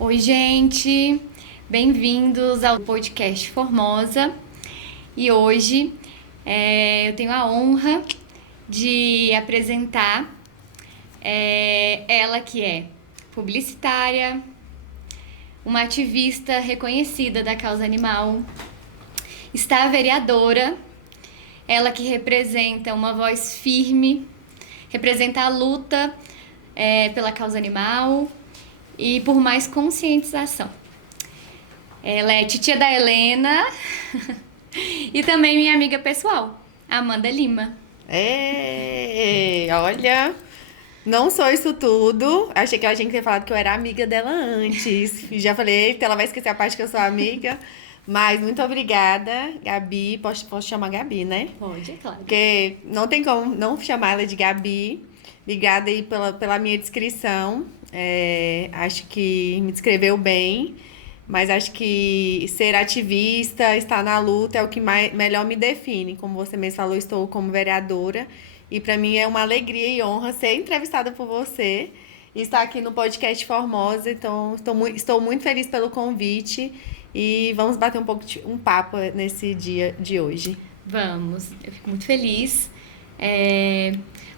Oi, gente! Bem-vindos ao podcast Formosa. E hoje eu tenho a honra de apresentar ela que é publicitária, uma ativista reconhecida da causa animal, está a vereadora, ela que representa uma voz firme, representa a luta pela causa animal e por mais conscientização. Ela é titia da Helena e também minha amiga pessoal, Amanda Lima. Olha, não sou isso tudo. Achei que ela tinha que ter falado que eu era amiga dela antes. Já falei, eita, ela vai esquecer a parte que eu sou amiga. Mas muito obrigada, Gabi. Posso chamar Gabi, né? Pode, é claro. Porque não tem como não chamar ela de Gabi. Obrigada aí pela minha descrição. Acho que me descreveu bem. Mas acho que ser ativista, estar na luta é o que melhor me define. Como você mesmo falou, estou como vereadora. E para mim é uma alegria e honra ser entrevistada por você e estar aqui no podcast Formosa. Então, estou muito feliz pelo convite e vamos bater um papo nesse dia de hoje. Vamos, eu fico muito feliz.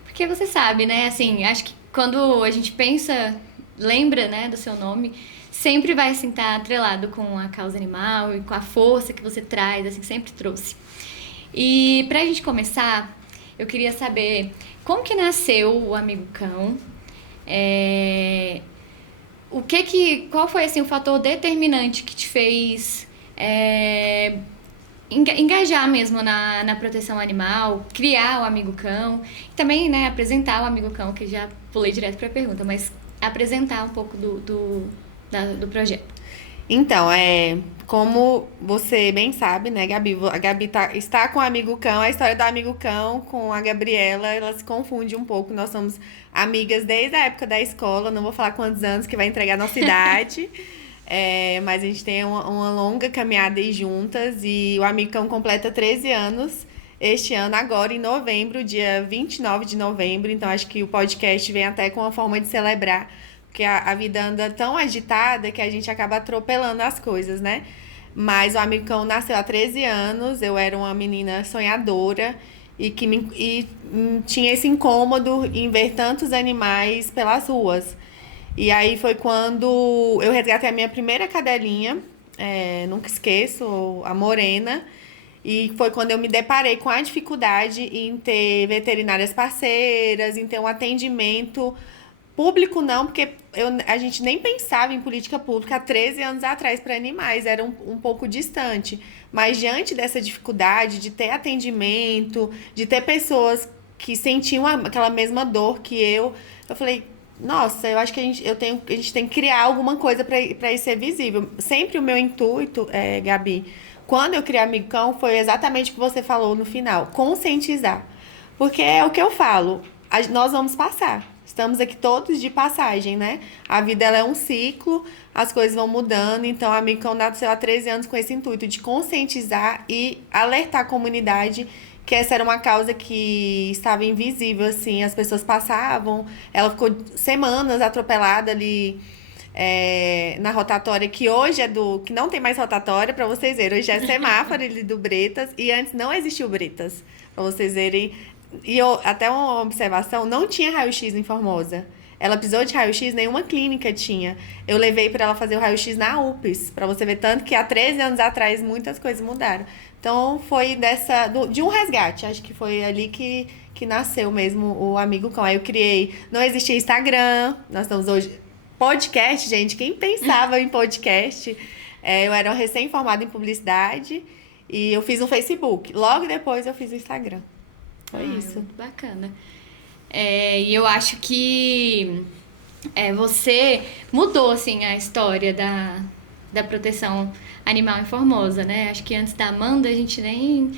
Porque você sabe, né? Assim, acho que quando a gente pensa, lembra, né, do seu nome, sempre vai assim, estar atrelado com a causa animal e com a força que você traz, assim, sempre trouxe. E pra gente começar, eu queria saber como que nasceu o Amigo Cão, qual foi assim o fator determinante que te fez engajar mesmo na proteção animal, criar o Amigo Cão, e também, né, apresentar o Amigo Cão, que já pulei direto para a pergunta, mas apresentar um pouco do projeto. Então, como você bem sabe, né, Gabi? A Gabi está com o Amigo Cão. A história do Amigo Cão com a Gabriela, ela se confunde um pouco. Nós somos amigas desde a época da escola. Não vou falar quantos anos que vai entregar a nossa idade. Mas a gente tem uma longa caminhada aí juntas. E o Amigo Cão completa 13 anos este ano, agora em novembro, dia 29 de novembro. Então, acho que o podcast vem até com uma forma de celebrar, porque a vida anda tão agitada que a gente acaba atropelando as coisas, né? Mas o Amigo Cão nasceu há 13 anos, eu era uma menina sonhadora e tinha esse incômodo em ver tantos animais pelas ruas. E aí foi quando eu resgatei a minha primeira cadelinha, nunca esqueço, a Morena. E foi quando eu me deparei com a dificuldade em ter veterinárias parceiras, em ter um atendimento público não, porque a gente nem pensava em política pública há 13 anos atrás para animais, era um pouco distante. Mas diante dessa dificuldade de ter atendimento, de ter pessoas que sentiam aquela mesma dor que eu falei, nossa, eu acho que a gente tem que criar alguma coisa para isso ser visível. Sempre o meu intuito, Gabi, quando eu criei Amigo Cão, foi exatamente o que você falou no final, conscientizar. Porque é o que eu falo, nós vamos passar. Estamos aqui todos de passagem, né? A vida ela é um ciclo, as coisas vão mudando. Então, a Amigo Cão nasceu há 13 anos com esse intuito de conscientizar e alertar a comunidade que essa era uma causa que estava invisível, assim. As pessoas passavam, ela ficou semanas atropelada ali na rotatória, que hoje que não tem mais rotatória, para vocês verem. Hoje é semáforo ali do Bretas e antes não existiu Bretas, para vocês verem. E até uma observação, não tinha raio-x em Formosa. Ela precisou de raio-x, nenhuma clínica tinha. Eu levei para ela fazer o raio-x na UPS, para você ver tanto que há 13 anos atrás muitas coisas mudaram. Então foi de um resgate, acho que foi ali que nasceu mesmo o Amigo Cão. Aí eu criei, não existia Instagram, nós estamos hoje... Podcast, gente, quem pensava em podcast? Eu era recém-formada em publicidade e eu fiz um Facebook. Logo depois eu fiz o Instagram. Foi isso. Muito bacana. E eu acho que você mudou assim, a história da proteção animal em Formosa, né? Acho que antes da Amanda a gente nem...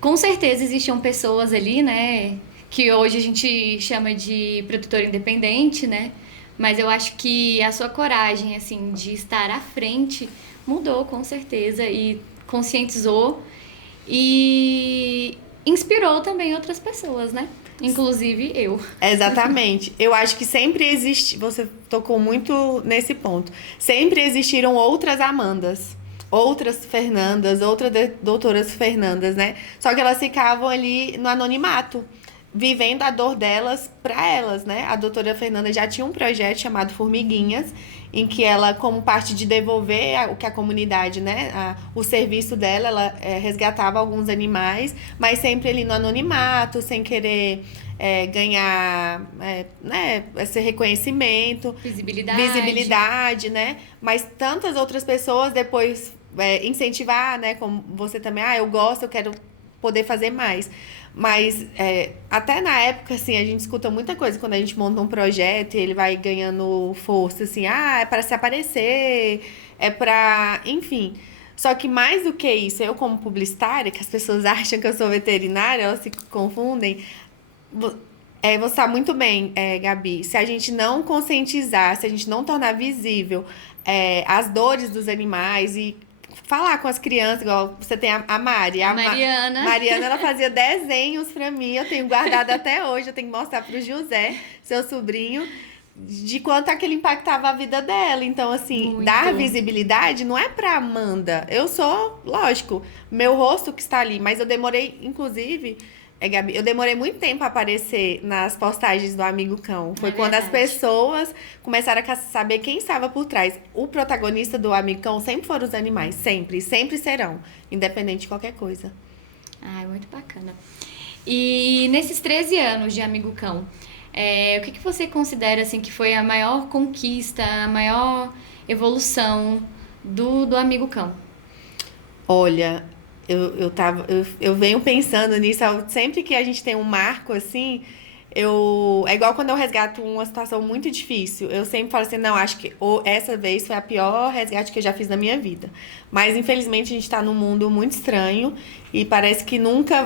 Com certeza existiam pessoas ali, né? Que hoje a gente chama de produtor independente, né? Mas eu acho que a sua coragem, assim, de estar à frente mudou, com certeza, e conscientizou e inspirou também outras pessoas, né? Inclusive eu. Exatamente. Eu acho que sempre existe. Você tocou muito nesse ponto. Sempre existiram outras Amandas, outras Fernandas, doutoras Fernandas, né? Só que elas ficavam ali no anonimato, vivendo a dor delas para elas, né? A doutora Fernanda já tinha um projeto chamado Formiguinhas, em que ela, como parte de devolver o que a comunidade, né, o serviço dela, ela resgatava alguns animais, mas sempre ali no anonimato, sem querer ganhar né, esse reconhecimento, visibilidade, né? Mas tantas outras pessoas depois incentivar, né? Como você também, eu gosto, eu quero poder fazer mais. Mas até na época, assim, a gente escuta muita coisa quando a gente monta um projeto e ele vai ganhando força, assim, é para se aparecer, é para, enfim. Só que mais do que isso, eu como publicitária, que as pessoas acham que eu sou veterinária, elas se confundem. Você sabe muito bem, Gabi, se a gente não conscientizar, se a gente não tornar visível as dores dos animais e falar com as crianças, igual você tem a Mari. A Mariana. Mariana, ela fazia desenhos pra mim, eu tenho guardado até hoje, eu tenho que mostrar pro José, seu sobrinho, de quanto aquilo impactava a vida dela. Então, assim, Muito. dar visibilidade não é pra Amanda. Eu sou, lógico, meu rosto que está ali, mas eu demorei, inclusive... Gabi, eu demorei muito tempo a aparecer nas postagens do Amigo Cão. Foi quando as pessoas começaram a saber quem estava por trás. O protagonista do Amigo Cão sempre foram os animais. Sempre. Sempre serão. Independente de qualquer coisa. Muito bacana. E nesses 13 anos de Amigo Cão, o que você considera assim, que foi a maior conquista, a maior evolução do Amigo Cão? Olha... Eu venho pensando nisso, sempre que a gente tem um marco assim, é igual quando eu resgato uma situação muito difícil, eu sempre falo assim, não, acho que essa vez foi a pior resgate que eu já fiz na minha vida. Mas infelizmente a gente tá num mundo muito estranho e parece que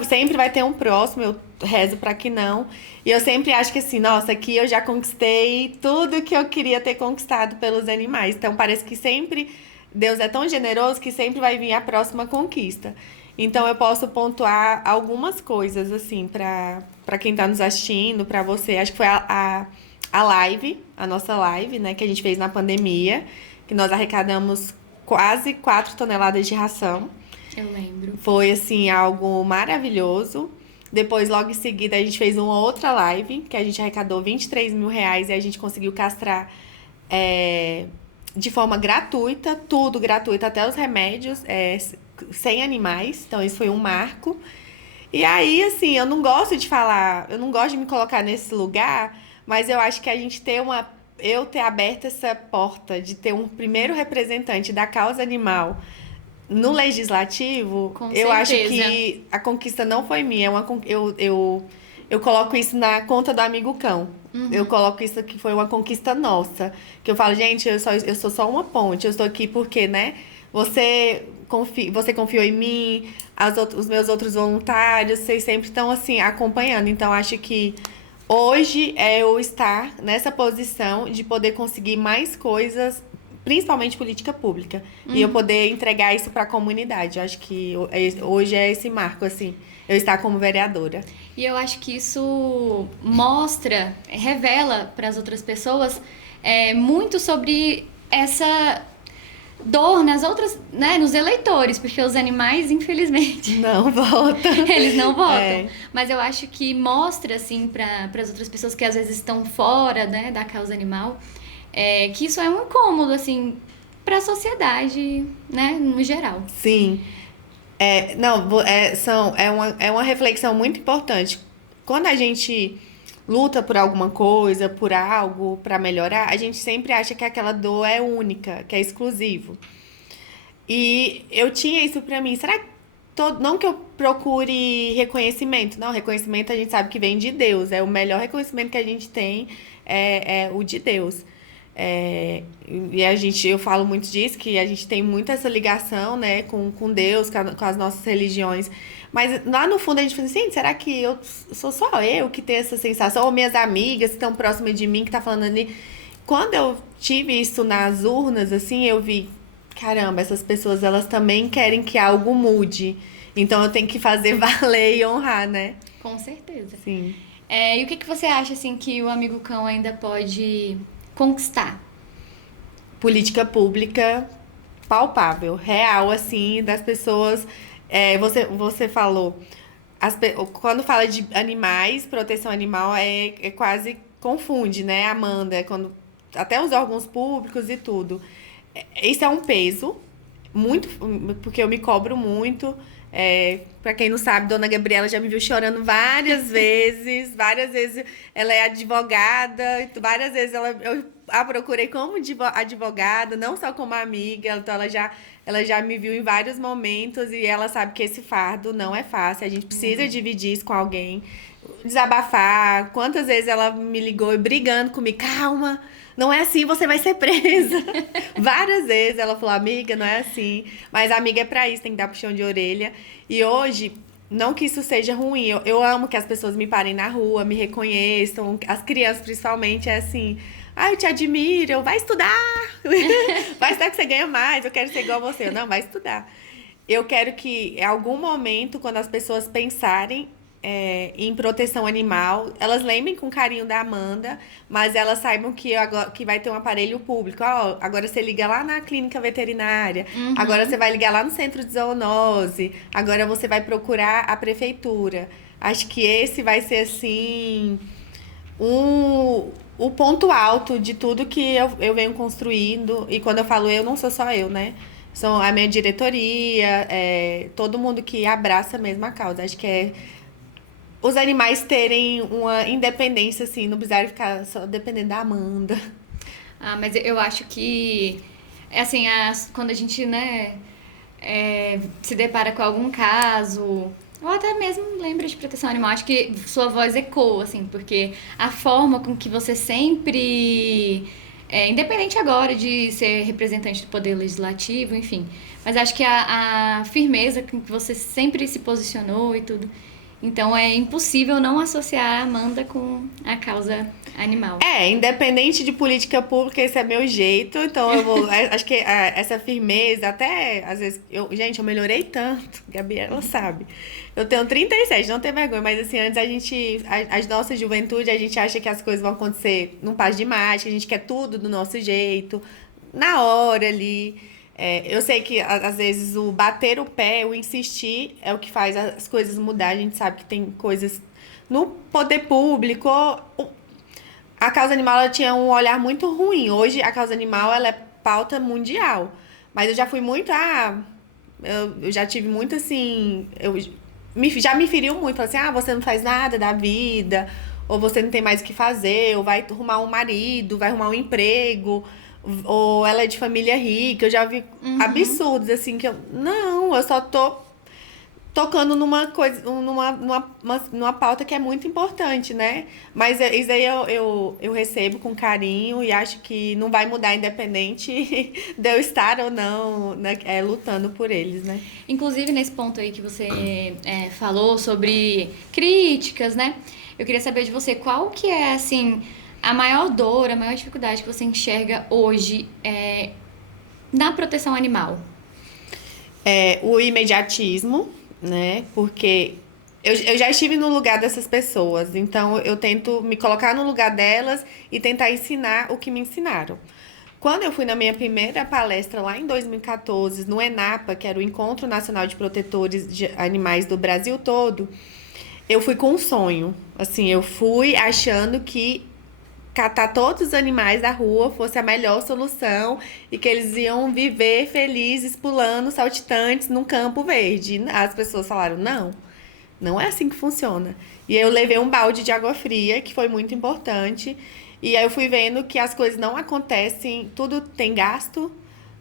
sempre vai ter um próximo, eu rezo pra que não. E eu sempre acho que assim, nossa, aqui eu já conquistei tudo que eu queria ter conquistado pelos animais. Então parece que sempre... Deus é tão generoso que sempre vai vir a próxima conquista. Então, eu posso pontuar algumas coisas, assim, para quem tá nos assistindo, para você. Acho que foi a live, a nossa live, né, que a gente fez na pandemia, que nós arrecadamos quase 4 toneladas de ração. Eu lembro. Foi, assim, algo maravilhoso. Depois, logo em seguida, a gente fez uma outra live, que a gente arrecadou R$23 mil e a gente conseguiu castrar... de forma gratuita, tudo gratuito, até os remédios, sem animais. Então, isso foi um marco. E aí, assim, eu não gosto de falar, eu não gosto de me colocar nesse lugar, mas eu acho que a gente eu ter aberto essa porta de ter um primeiro representante da causa animal no legislativo, Com eu acho certeza. que a conquista não foi minha, eu coloco isso na conta do Amigo Cão. Eu coloco isso que foi uma conquista nossa. Que eu falo, gente, eu sou só uma ponte. Eu estou aqui porque, né? Você confiou em mim, os meus outros voluntários, vocês sempre estão, assim, acompanhando. Então, acho que hoje é eu estar nessa posição de poder conseguir mais coisas, principalmente política pública. E eu poder entregar isso para a comunidade. Eu acho que hoje é esse marco, assim, eu estar como vereadora. E eu acho que isso revela para as outras pessoas muito sobre essa dor nas outras, né, nos eleitores, porque os animais, infelizmente, não votam. Eles não votam. Mas eu acho que mostra, assim, para as outras pessoas que às vezes estão fora, né, da causa animal, que isso é um incômodo, assim, para a sociedade, né, no geral. Sim. É uma reflexão muito importante. Quando a gente luta por alguma coisa, por algo, para melhorar, a gente sempre acha que aquela dor é única, que é exclusivo. E eu tinha isso pra mim. Será que não que eu procure reconhecimento? Não, reconhecimento a gente sabe que vem de Deus. É o melhor reconhecimento que a gente tem, é o de Deus. Eu falo muito disso, que a gente tem muito essa ligação, né, com Deus, com as nossas religiões. Mas lá no fundo a gente pensa assim, será que sou só eu que tenho essa sensação? Ou minhas amigas que estão próximas de mim, que tá falando ali. Quando eu tive isso nas urnas, assim, eu vi, caramba, essas pessoas, elas também querem que algo mude. Então eu tenho que fazer valer e honrar, né? Com certeza. Sim. E o que que você acha, assim, que o amigo cão ainda pode conquistar? Política pública palpável, real, assim, das pessoas. Você falou, quando fala de animais, proteção animal, é quase confunde, né, Amanda? Quando, até os órgãos públicos e tudo. Isso é um peso, muito, porque eu me cobro muito. Para quem não sabe, Dona Gabriela já me viu chorando várias vezes. Várias vezes ela é advogada, várias vezes eu a procurei como advogada, não só como amiga. Então ela já me viu em vários momentos e ela sabe que esse fardo não é fácil. A gente precisa dividir isso com alguém, desabafar. Quantas vezes ela me ligou e brigando comigo, calma. Não é assim, você vai ser presa. Várias vezes ela falou, amiga, não é assim. Mas amiga é pra isso, tem que dar puxão de orelha. E hoje, não que isso seja ruim, eu amo que as pessoas me parem na rua, me reconheçam. As crianças, principalmente, é assim. Ah, eu te admiro, vai estudar. Vai estudar que você ganha mais, eu quero ser igual a você. Não, vai estudar. Eu quero que, em algum momento, quando as pessoas pensarem em proteção animal, elas lembrem com carinho da Amanda, mas elas saibam que, agora, que vai ter um aparelho público. Ó, agora você liga lá na clínica veterinária, agora você vai ligar lá no centro de zoonose, agora você vai procurar a prefeitura. Acho que esse vai ser, assim, o ponto alto de tudo que eu venho construindo. E quando eu falo eu, não sou só eu, né? São a minha diretoria, todo mundo que abraça mesmo a causa. Acho que é os animais terem uma independência, assim, não precisarem ficar só dependendo da Amanda. Mas eu acho que, assim, quando a gente, né, se depara com algum caso, ou até mesmo lembra de proteção animal, acho que sua voz ecoa, assim, porque a forma com que você sempre, independente agora de ser representante do poder legislativo, enfim, mas acho que a firmeza com que você sempre se posicionou e tudo, então é impossível não associar a Amanda com a causa animal. Independente de política pública, esse é meu jeito. Então eu vou. Acho que essa firmeza, até às vezes. Gente, eu melhorei tanto. Gabriela sabe. Eu tenho 37, não tenho vergonha, mas assim, antes a nossa juventude, a gente acha que as coisas vão acontecer num passo de mágica, a gente quer tudo do nosso jeito, na hora ali. Eu sei que às vezes o bater o pé, o insistir é o que faz as coisas mudar. A gente sabe que tem coisas no poder público. A causa animal ela tinha um olhar muito ruim. Hoje a causa animal ela é pauta mundial. Mas eu já fui muito. Eu já tive muito assim. Já me feriu muito. Falei assim: você não faz nada da vida. Ou você não tem mais o que fazer. Ou vai arrumar um marido, vai arrumar um emprego. Ou ela é de família rica. Eu já vi absurdos assim que eu só tô tocando numa coisa, numa pauta que é muito importante, né? Mas isso aí eu recebo com carinho e acho que não vai mudar independente de eu estar ou não, né, lutando por eles, né? Inclusive, nesse ponto aí que você falou sobre críticas, né? Eu queria saber de você qual que é, assim, a maior dor, a maior dificuldade que você enxerga hoje na proteção animal. O imediatismo, né? Porque eu já estive no lugar dessas pessoas, então eu tento me colocar no lugar delas e tentar ensinar o que me ensinaram. Quando eu fui na minha primeira palestra lá em 2014, no ENAPA, que era o Encontro Nacional de Protetores de Animais do Brasil todo, eu fui com um sonho. Assim, eu fui achando que catar todos os animais da rua fosse a melhor solução e que eles iam viver felizes, pulando, saltitantes num campo verde. As pessoas falaram, não, não é assim que funciona. E aí eu levei um balde de água fria, que foi muito importante. E aí eu fui vendo que as coisas não acontecem, tudo tem gasto,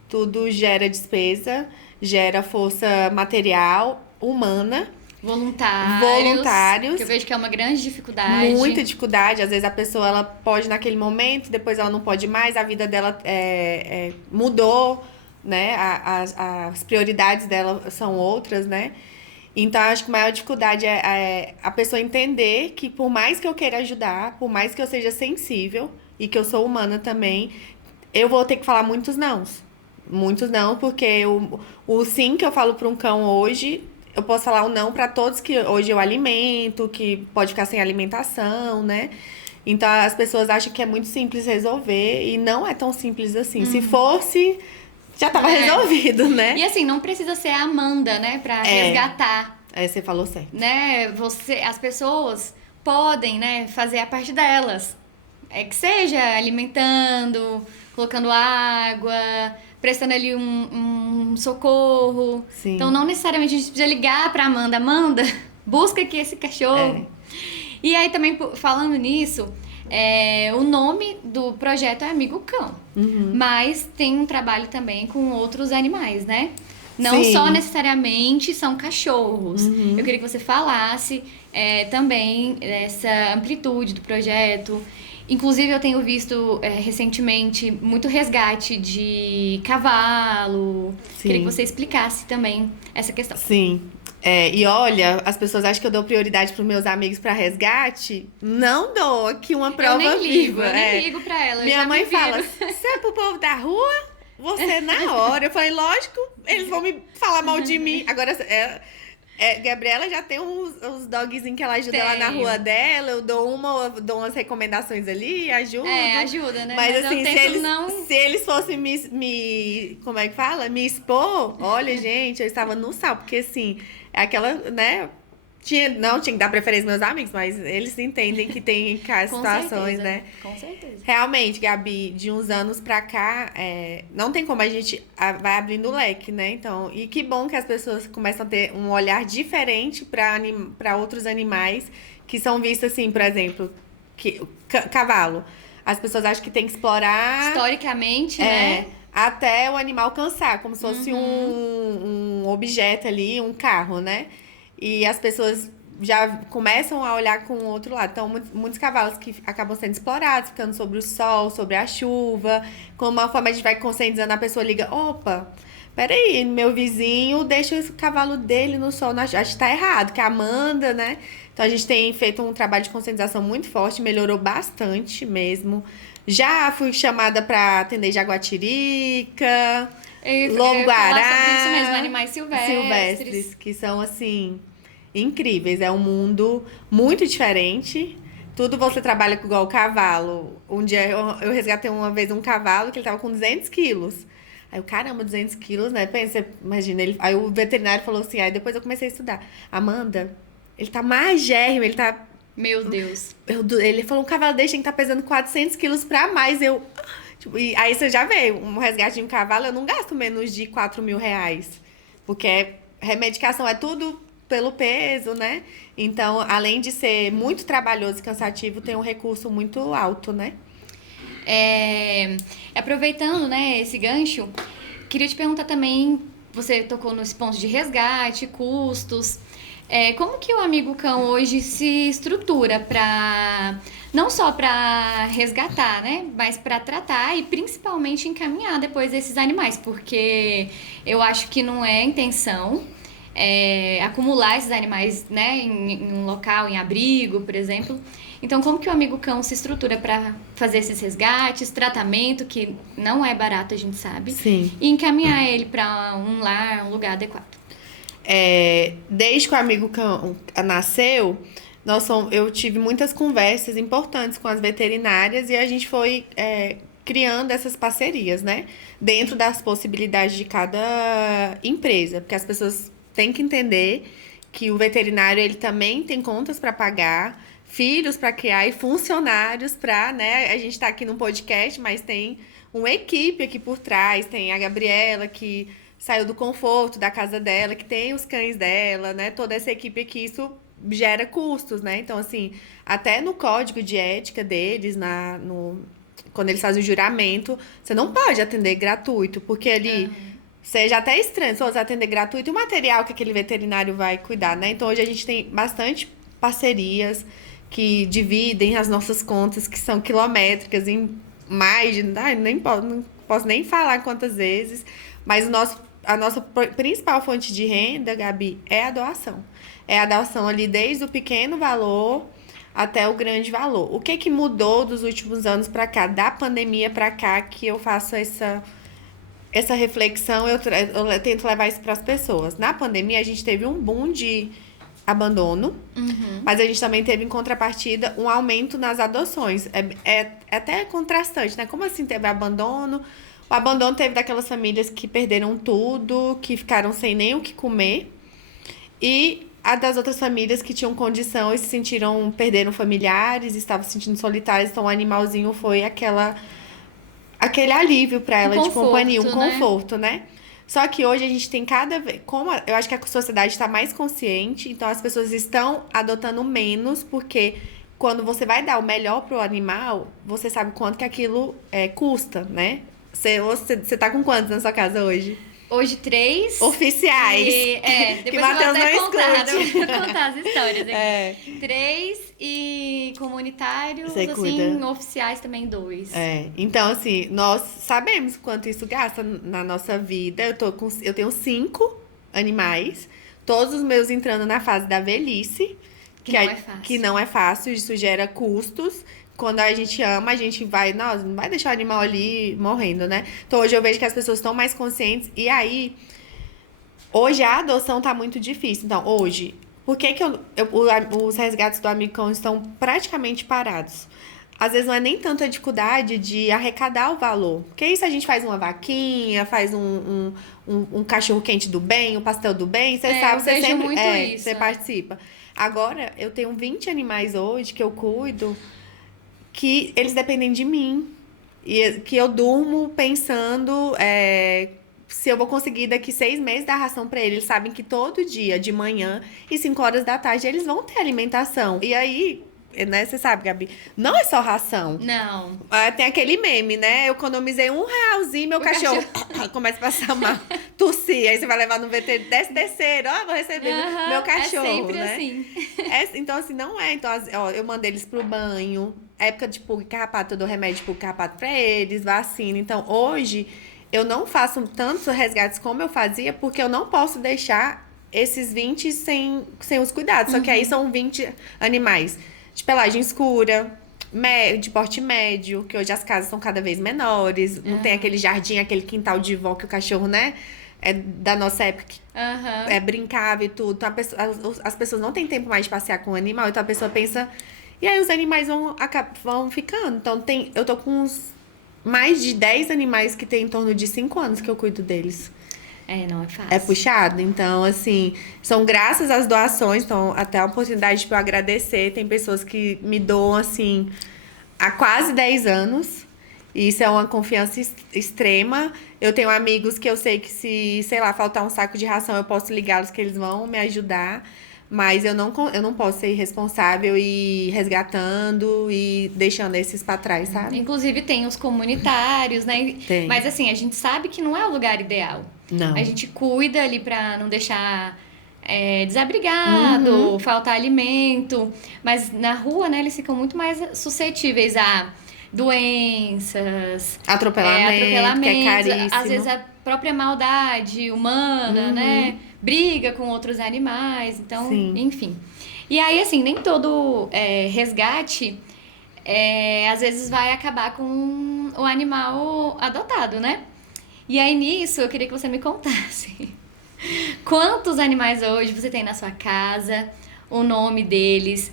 tudo gera despesa, gera força material, humana. Voluntários. Que eu vejo que é uma grande dificuldade. Muita dificuldade. Às vezes a pessoa ela pode naquele momento, depois ela não pode mais, a vida dela mudou, né? As prioridades dela são outras, né? Então, acho que a maior dificuldade é a pessoa entender que por mais que eu queira ajudar, por mais que eu seja sensível e que eu sou humana também, eu vou ter que falar muitos nãos. Muitos não, porque o sim que eu falo para um cão hoje eu posso falar um não para todos que hoje eu alimento, que pode ficar sem alimentação, né? Então as pessoas acham que é muito simples resolver e não é tão simples assim. Se fosse, já tava resolvido, né? E assim, não precisa ser a Amanda, né, pra resgatar. Aí você falou certo. Né? As pessoas podem, né, fazer a parte delas. É que seja alimentando, colocando água, prestando ali um socorro. Sim. Então, não necessariamente a gente precisa ligar pra Amanda. Amanda, busca aqui esse cachorro. E aí, também, falando nisso, o nome do projeto é Amigo Cão. Mas tem um trabalho também com outros animais, né? Não só necessariamente são cachorros. Eu queria que você falasse também dessa amplitude do projeto. Inclusive, eu tenho visto recentemente muito resgate de cavalo. Queria que você explicasse também essa questão. Sim. E olha, as pessoas acham que eu dou prioridade pros meus amigos pra resgate. Não dou aqui uma prova viva. Eu nem ligo pra ela. Minha mãe fala, você é pro povo da rua? Você na hora. Eu falei, lógico, eles vão me falar mal de mim. Agora, Gabriela já tem uns dogzinhos que ela ajuda lá na rua dela. Eu dou umas recomendações ali, ajudo. Ajuda, né? Mas assim, não... se eles fossem como é que fala? Me expor, olha, gente, eu estava no sal. Porque assim, é aquela, né? Tinha que dar preferência aos meus amigos, mas eles entendem que tem situações, né? Com certeza. Realmente, Gabi, de uns anos pra cá, não tem como a gente vai abrindo o leque, né? Então, e que bom que as pessoas começam a ter um olhar diferente para outros animais que são vistos assim, por exemplo, cavalo. As pessoas acham que tem que explorar... Historicamente, né? Até o animal cansar, como se fosse um objeto ali, um carro, né? E as pessoas já começam a olhar com o outro lado. Então, muitos cavalos que acabam sendo explorados, ficando sobre o sol, sobre a chuva. Como uma forma, a gente vai conscientizando, a pessoa liga, opa, peraí, meu vizinho deixa o cavalo dele no sol, acho que tá errado, que é a Amanda, né? Então, a gente tem feito um trabalho de conscientização muito forte, melhorou bastante mesmo. Já fui chamada para atender jaguatirica, lobo-guará. Sobre isso mesmo, animais silvestres. Que são, assim, incríveis. É um mundo muito diferente. Tudo você trabalha igual o cavalo. Um dia eu resgatei uma vez um cavalo que ele tava com 200 quilos. Aí eu, caramba, 200 quilos, né? Pensa, imagina. Aí o veterinário falou assim, aí depois eu comecei a estudar. Amanda, ele tá magérrimo, ele tá... Meu Deus. Ele falou, um cavalo desse tem que estar pesando 400 quilos pra mais. E aí você já vê, um resgate de um cavalo, eu não gasto menos de 4 mil reais. Porque remedicação é tudo pelo peso, né? Então, além de ser muito trabalhoso e cansativo, tem um recurso muito alto, né? Aproveitando, né, esse gancho, queria te perguntar também, você tocou nesse ponto de resgate, custos. Como que o Amigo Cão hoje se estrutura para não só para resgatar, né, mas para tratar e principalmente encaminhar depois esses animais, porque eu acho que não é intenção acumular esses animais, né, em um local, em abrigo, por exemplo. Então, como que o Amigo Cão se estrutura para fazer esses resgates, tratamento, que não é barato, a gente sabe, Sim. E encaminhar ele para um lar, um lugar adequado? Desde que o Amigo Cão nasceu, eu tive muitas conversas importantes com as veterinárias e a gente foi criando essas parcerias, né? Dentro das possibilidades de cada empresa, porque as pessoas têm que entender que o veterinário ele também tem contas para pagar, filhos para criar e funcionários para, né? A gente está aqui num podcast, mas tem uma equipe aqui por trás, tem a Gabriela que saiu do conforto da casa dela, que tem os cães dela, né? Toda essa equipe aqui, isso gera custos, né? Então, assim, até no código de ética deles, quando eles fazem o juramento, você não pode atender gratuito, porque ali seja até estranho, se você atender gratuito, e o material que aquele veterinário vai cuidar, né? Então, hoje a gente tem bastante parcerias que dividem as nossas contas, que são quilométricas, em mais de... não posso nem falar quantas vezes, mas a nossa principal fonte de renda, Gabi, é a doação. É a doação ali desde o pequeno valor até o grande valor. O que mudou dos últimos anos para cá, da pandemia para cá, que eu faço essa reflexão, eu tento levar isso para as pessoas. Na pandemia, a gente teve um boom de abandono, mas a gente também teve, em contrapartida, um aumento nas adoções. É até contrastante, né? Como assim teve abandono? O abandono teve daquelas famílias que perderam tudo, que ficaram sem nem o que comer. E a das outras famílias que tinham condição e se sentiram, perderam familiares, estavam se sentindo solitárias. Então, o animalzinho foi aquele alívio para ela, de companhia, um conforto, né? Só que hoje a gente tem cada vez... eu acho que a sociedade está mais consciente, então as pessoas estão adotando menos, porque quando você vai dar o melhor pro animal, você sabe quanto que aquilo custa, né? Você tá com quantos na sua casa hoje? Hoje 3. Oficiais. Depois eu vou até contar as histórias aqui. 3 e comunitários, Você assim, cuida. oficiais também 2. Então, assim, nós sabemos quanto isso gasta na nossa vida. Eu tenho 5 animais, todos os meus entrando na fase da velhice. Que não é fácil, isso gera custos. Quando a gente ama, a gente não vai deixar o animal ali morrendo, né? Então, hoje eu vejo que as pessoas estão mais conscientes. E aí, hoje a adoção tá muito difícil. Então, hoje, por que os resgates do Amigo Cão estão praticamente parados? Às vezes não é nem tanto a dificuldade de arrecadar o valor. Porque isso a gente faz uma vaquinha, faz um cachorro-quente do bem, um pastel do bem. Você sabe, você sempre muito isso, você participa. Agora, eu tenho 20 animais hoje que eu cuido, que eles dependem de mim. E que eu durmo pensando se eu vou conseguir daqui 6 meses dar ração pra eles. Eles sabem que todo dia, de manhã e 5 horas da tarde, eles vão ter alimentação. E aí, né, você sabe, Gabi, não é só ração. Não. Tem aquele meme, né? Eu economizei R$1, meu cachorro começa a passar mal, tossir. Aí você vai levar no veterinário, desceram, vou receber meu cachorro, é sempre né? assim. Então, assim, não é. Então, eu mando eles pro banho. Época de pulga e carrapato, eu dou remédio de pulga e carrapato pra eles, vacina. Então, hoje, eu não faço tantos resgates como eu fazia, porque eu não posso deixar esses 20 sem os cuidados. Só que aí são 20 animais de pelagem escura, de porte médio, que hoje as casas são cada vez menores. Não tem aquele jardim, aquele quintal de vó que o cachorro, né? É da nossa época, brincava e tudo. Então, as pessoas não têm tempo mais de passear com o animal, então a pessoa pensa... E aí os animais vão ficando. Então, eu tô com mais de 10 animais que tem em torno de 5 anos que eu cuido deles. Não é fácil. É puxado. Então, assim, são graças às doações. Então, até a oportunidade para eu agradecer. Tem pessoas que me doam, assim, há quase 10 anos. E isso é uma confiança extrema. Eu tenho amigos que eu sei que se, sei lá, faltar um saco de ração, eu posso ligá-los que eles vão me ajudar. Mas eu não posso ser irresponsável e ir resgatando e deixando esses pra trás, sabe? Inclusive tem os comunitários, né? Tem. Mas assim, a gente sabe que não é o lugar ideal. Não. A gente cuida ali pra não deixar desabrigado, faltar alimento. Mas na rua, né, eles ficam muito mais suscetíveis a doenças, Atropelamento, que é caríssimo. Às vezes a própria maldade humana, né? Briga com outros animais, então, enfim. E aí, assim, nem todo resgate, às vezes, vai acabar com o animal adotado, né? E aí, nisso, eu queria que você me contasse. Quantos animais hoje você tem na sua casa? O nome deles?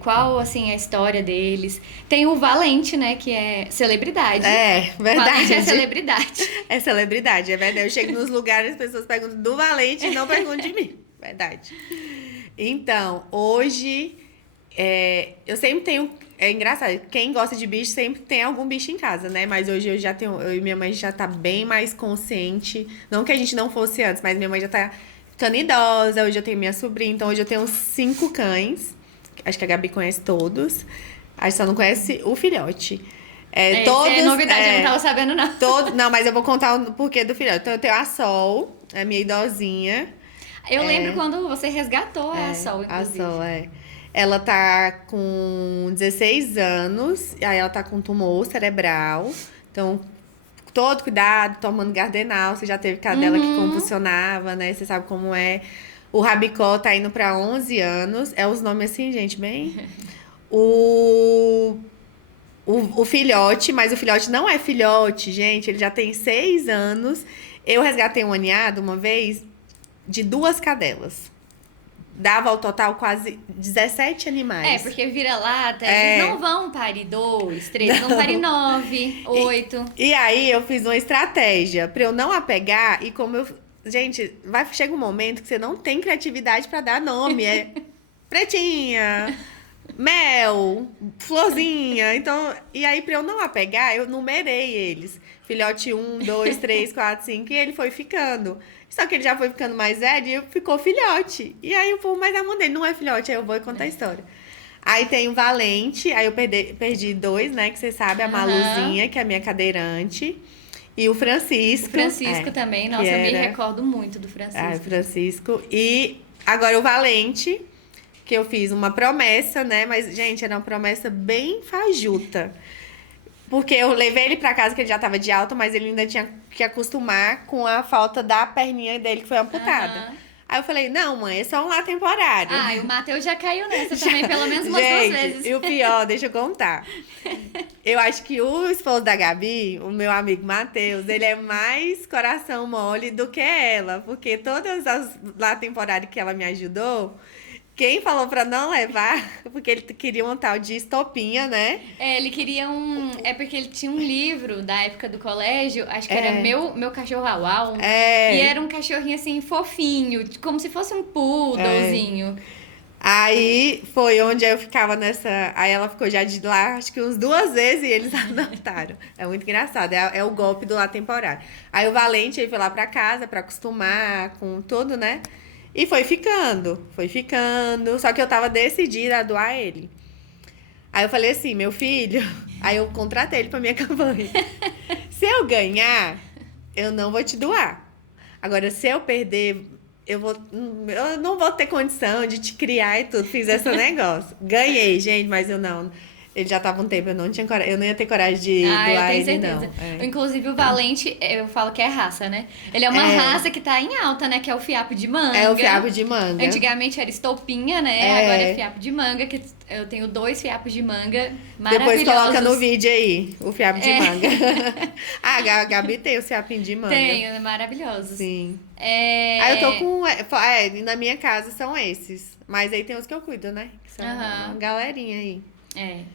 Qual, assim, a história deles? Tem o Valente, né? Que é celebridade. Verdade. Valente é celebridade. É celebridade, é verdade. Eu chego nos lugares, as pessoas perguntam do Valente e não perguntam de mim. Verdade. Então, hoje, eu sempre tenho... É engraçado, quem gosta de bicho sempre tem algum bicho em casa, né? Mas hoje eu e minha mãe já tá bem mais consciente. Não que a gente não fosse antes, mas minha mãe já tá ficando idosa. Hoje eu tenho minha sobrinha, então hoje eu tenho 5 cães. Acho que a Gabi conhece todos. A gente só não conhece o filhote. Todos, é novidade, eu não tava sabendo, não. Não, mas eu vou contar o porquê do filhote. Então eu tenho a Sol, a minha idosinha. Eu lembro quando você resgatou a Sol, inclusive. A Sol, Ela tá com 16 anos, aí ela tá com tumor cerebral. Então, todo cuidado, tomando Gardenal. Você já teve cadela que convulsionava, né? Você sabe como é. O Rabicó tá indo pra 11 anos. É os nomes assim, gente, bem... o filhote, mas o filhote não é filhote, gente. Ele já tem 6 anos. Eu resgatei um aniado uma vez de 2 cadelas. Dava ao total quase 17 animais. Porque vira-lata, eles não vão parir 2, 3, vão parir 9, 8. E aí eu fiz uma estratégia pra eu não apegar e como eu... Gente, chega um momento que você não tem criatividade pra dar nome. É pretinha, mel, florzinha. Então, e aí pra eu não apegar, eu numerei eles. Filhote 1, 2, 3, 4, 5 e ele foi ficando. Só que ele já foi ficando mais velho e ficou filhote. E aí o povo, mas a mão dele não é filhote, aí eu vou contar a história. Aí tem o Valente, aí eu perdi 2, né? Que você sabe, a Maluzinha, que é a minha cadeirante. E o Francisco. O Francisco também, nossa, eu me recordo muito do Francisco. Ah, o Francisco. E agora o Valente, que eu fiz uma promessa, né? Mas, gente, era uma promessa bem fajuta. Porque eu levei ele pra casa, que ele já tava de alta, mas ele ainda tinha que acostumar com a falta da perninha dele, que foi amputada. Aí eu falei, não, mãe, é só um lá temporário. E o Matheus já caiu nessa também, pelo menos umas 2 vezes. E o pior, deixa eu contar. Eu acho que o esposo da Gabi, o meu amigo Matheus, ele é mais coração mole do que ela. Porque todas as lá temporárias que ela me ajudou... Quem falou pra não levar, porque ele queria um tal de estopinha, né? Ele queria É porque ele tinha um livro da época do colégio, acho que era Meu Cachorro Au. E era um cachorrinho assim, fofinho, como se fosse um poodlezinho. Aí foi onde eu ficava nessa. Aí ela ficou já de lá, acho que uns 2 vezes e eles adotaram. É muito engraçado, é o golpe do lá temporário. Aí o Valente aí foi lá pra casa pra acostumar com tudo, né? E foi ficando. Só que eu tava decidida a doar ele. Aí eu falei assim, meu filho... Aí eu contratei ele pra minha campanha. Se eu ganhar, eu não vou te doar. Agora, se eu perder, eu não vou ter condição de te criar e tudo. Fiz esse negócio. Ganhei, gente, mas eu não... Ele já tava um tempo, eu não ia ter coragem de doar ele, não. Inclusive, o Valente, eu falo que é raça, né? Ele é uma raça que tá em alta, né? Que é o fiapo de manga. É o fiapo de manga. Antigamente era estopinha, né? Agora é fiapo de manga, que eu tenho 2 fiapos de manga maravilhosos. Depois coloca no vídeo aí, o fiapo de manga. A Gabi tem o fiapinho de manga. Tenho, maravilhosos. Sim. Aí eu tô com... na minha casa são esses. Mas aí tem os que eu cuido, né? Que são uma galerinha aí.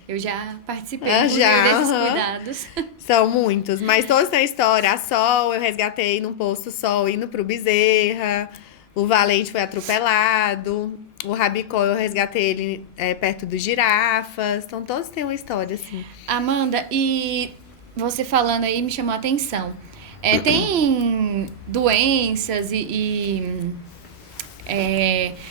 Eu já participei desses cuidados. São muitos, mas todos têm história. A Sol, eu resgatei num posto Sol, indo pro Bezerra. O Valente foi atropelado. O Rabicó, eu resgatei ele perto dos Girafas. Então, todos têm uma história, assim. Amanda, e você falando aí me chamou a atenção. Tem doenças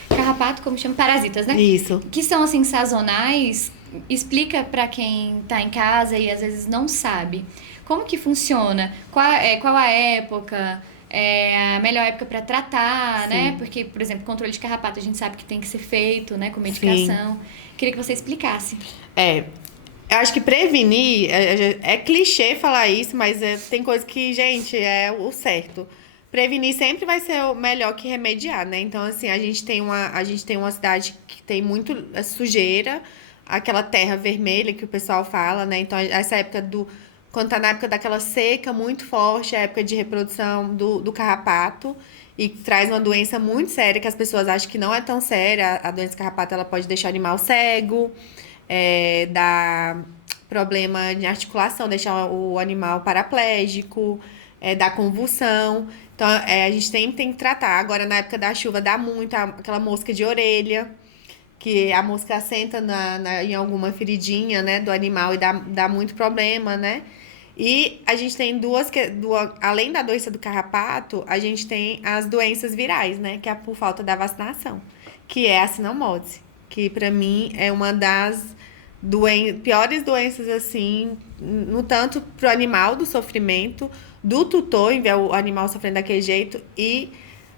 carrapato, como chama? Parasitas, né? Isso. Que são, assim, sazonais. Explica pra quem tá em casa e às vezes não sabe. Como que funciona? Qual a época? A melhor época pra tratar, né? Porque, por exemplo, controle de carrapato a gente sabe que tem que ser feito, né? Com medicação. Sim. Queria que você explicasse. Eu acho que prevenir... É clichê falar isso, mas tem coisa que, gente, é o certo. Prevenir sempre vai ser o melhor que remediar, né? Então, assim, a gente tem uma cidade que tem muito sujeira, aquela terra vermelha que o pessoal fala, né? Então, essa época quando tá na época daquela seca muito forte, é a época de reprodução do carrapato, e traz uma doença muito séria, que as pessoas acham que não é tão séria. A doença do carrapato, ela pode deixar o animal cego, dar problema de articulação, deixar o animal paraplégico, dar convulsão. Então, a gente tem que tratar. Agora, na época da chuva, dá muito aquela mosca de orelha, que a mosca assenta em alguma feridinha, né, do animal e dá muito problema, né? E a gente tem além da doença do carrapato, a gente tem as doenças virais, né, que é por falta da vacinação, que é a cinomose, que pra mim é uma das piores doenças, assim, no tanto pro animal do sofrimento, do tutor em ver o animal sofrendo daquele jeito, e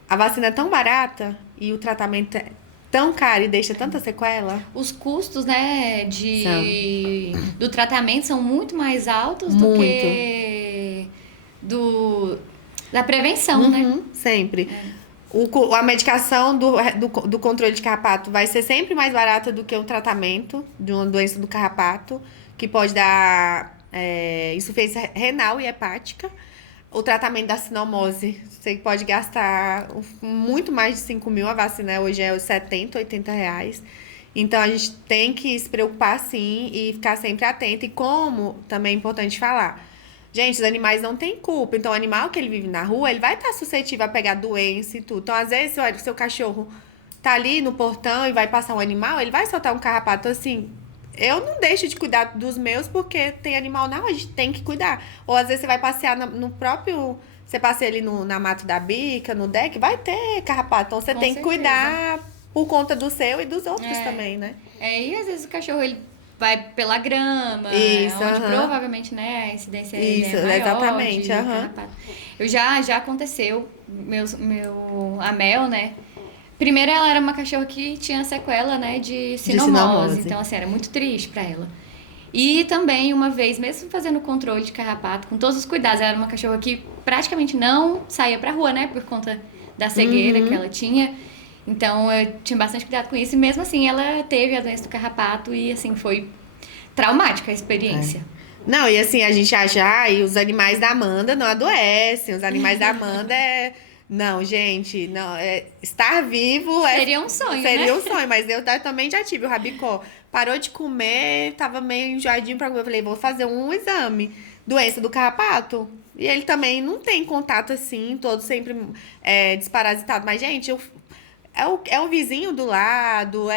a vacina é tão barata e o tratamento é tão caro e deixa tanta sequela. Os custos, né, do tratamento são muito mais altos do que da prevenção, né? Sempre. A medicação do controle de carrapato vai ser sempre mais barata do que o tratamento de uma doença do carrapato. que pode dar insuficiência renal e hepática. O tratamento da sinomose, você pode gastar muito mais de 5 mil. A vacina hoje é R$ 70, R$ 80. Então, a gente tem que se preocupar, sim, e ficar sempre atento. E como também é importante falar, gente, os animais não têm culpa. Então, o animal que ele vive na rua, ele vai estar suscetível a pegar doença e tudo. Então, às vezes, se o seu cachorro tá ali no portão e vai passar um animal, ele vai soltar um carrapato. Então, assim, eu não deixo de cuidar dos meus porque tem animal na rua, a gente tem que cuidar. Ou às vezes você vai passear no próprio. Você passeia ali na Mato da Bica, no deck, vai ter carrapato. Então, você Com tem que certeza. cuidar por conta do seu e dos outros também, né? E às vezes o cachorro ele vai pela grama, Isso, onde aham. provavelmente, né, a incidência Isso, é maior exatamente, de aham. carrapato. Já aconteceu, a Mel, né? Primeiro ela era uma cachorra que tinha sequela, né, de sinomose. sinomose. Então, assim, era muito triste pra ela. E também, uma vez, mesmo fazendo controle de carrapato, com todos os cuidados, ela era uma cachorra que praticamente não saía pra rua, né, por conta da cegueira que ela tinha. Então, eu tinha bastante cuidado com isso. E mesmo assim, ela teve a doença do carrapato e, assim, foi traumática a experiência. Não, e assim, a gente acha, e os animais da Amanda não adoecem, os animais da Amanda é. Não, gente, não, estar vivo Seria um sonho, seria né? um sonho, mas eu também já tive o Rabicó. Parou de comer, tava meio enjoadinho pra comer. Eu falei, vou fazer um exame. Doença do carrapato. E ele também não tem contato assim, todo sempre desparasitado. Mas, gente, é o vizinho do lado,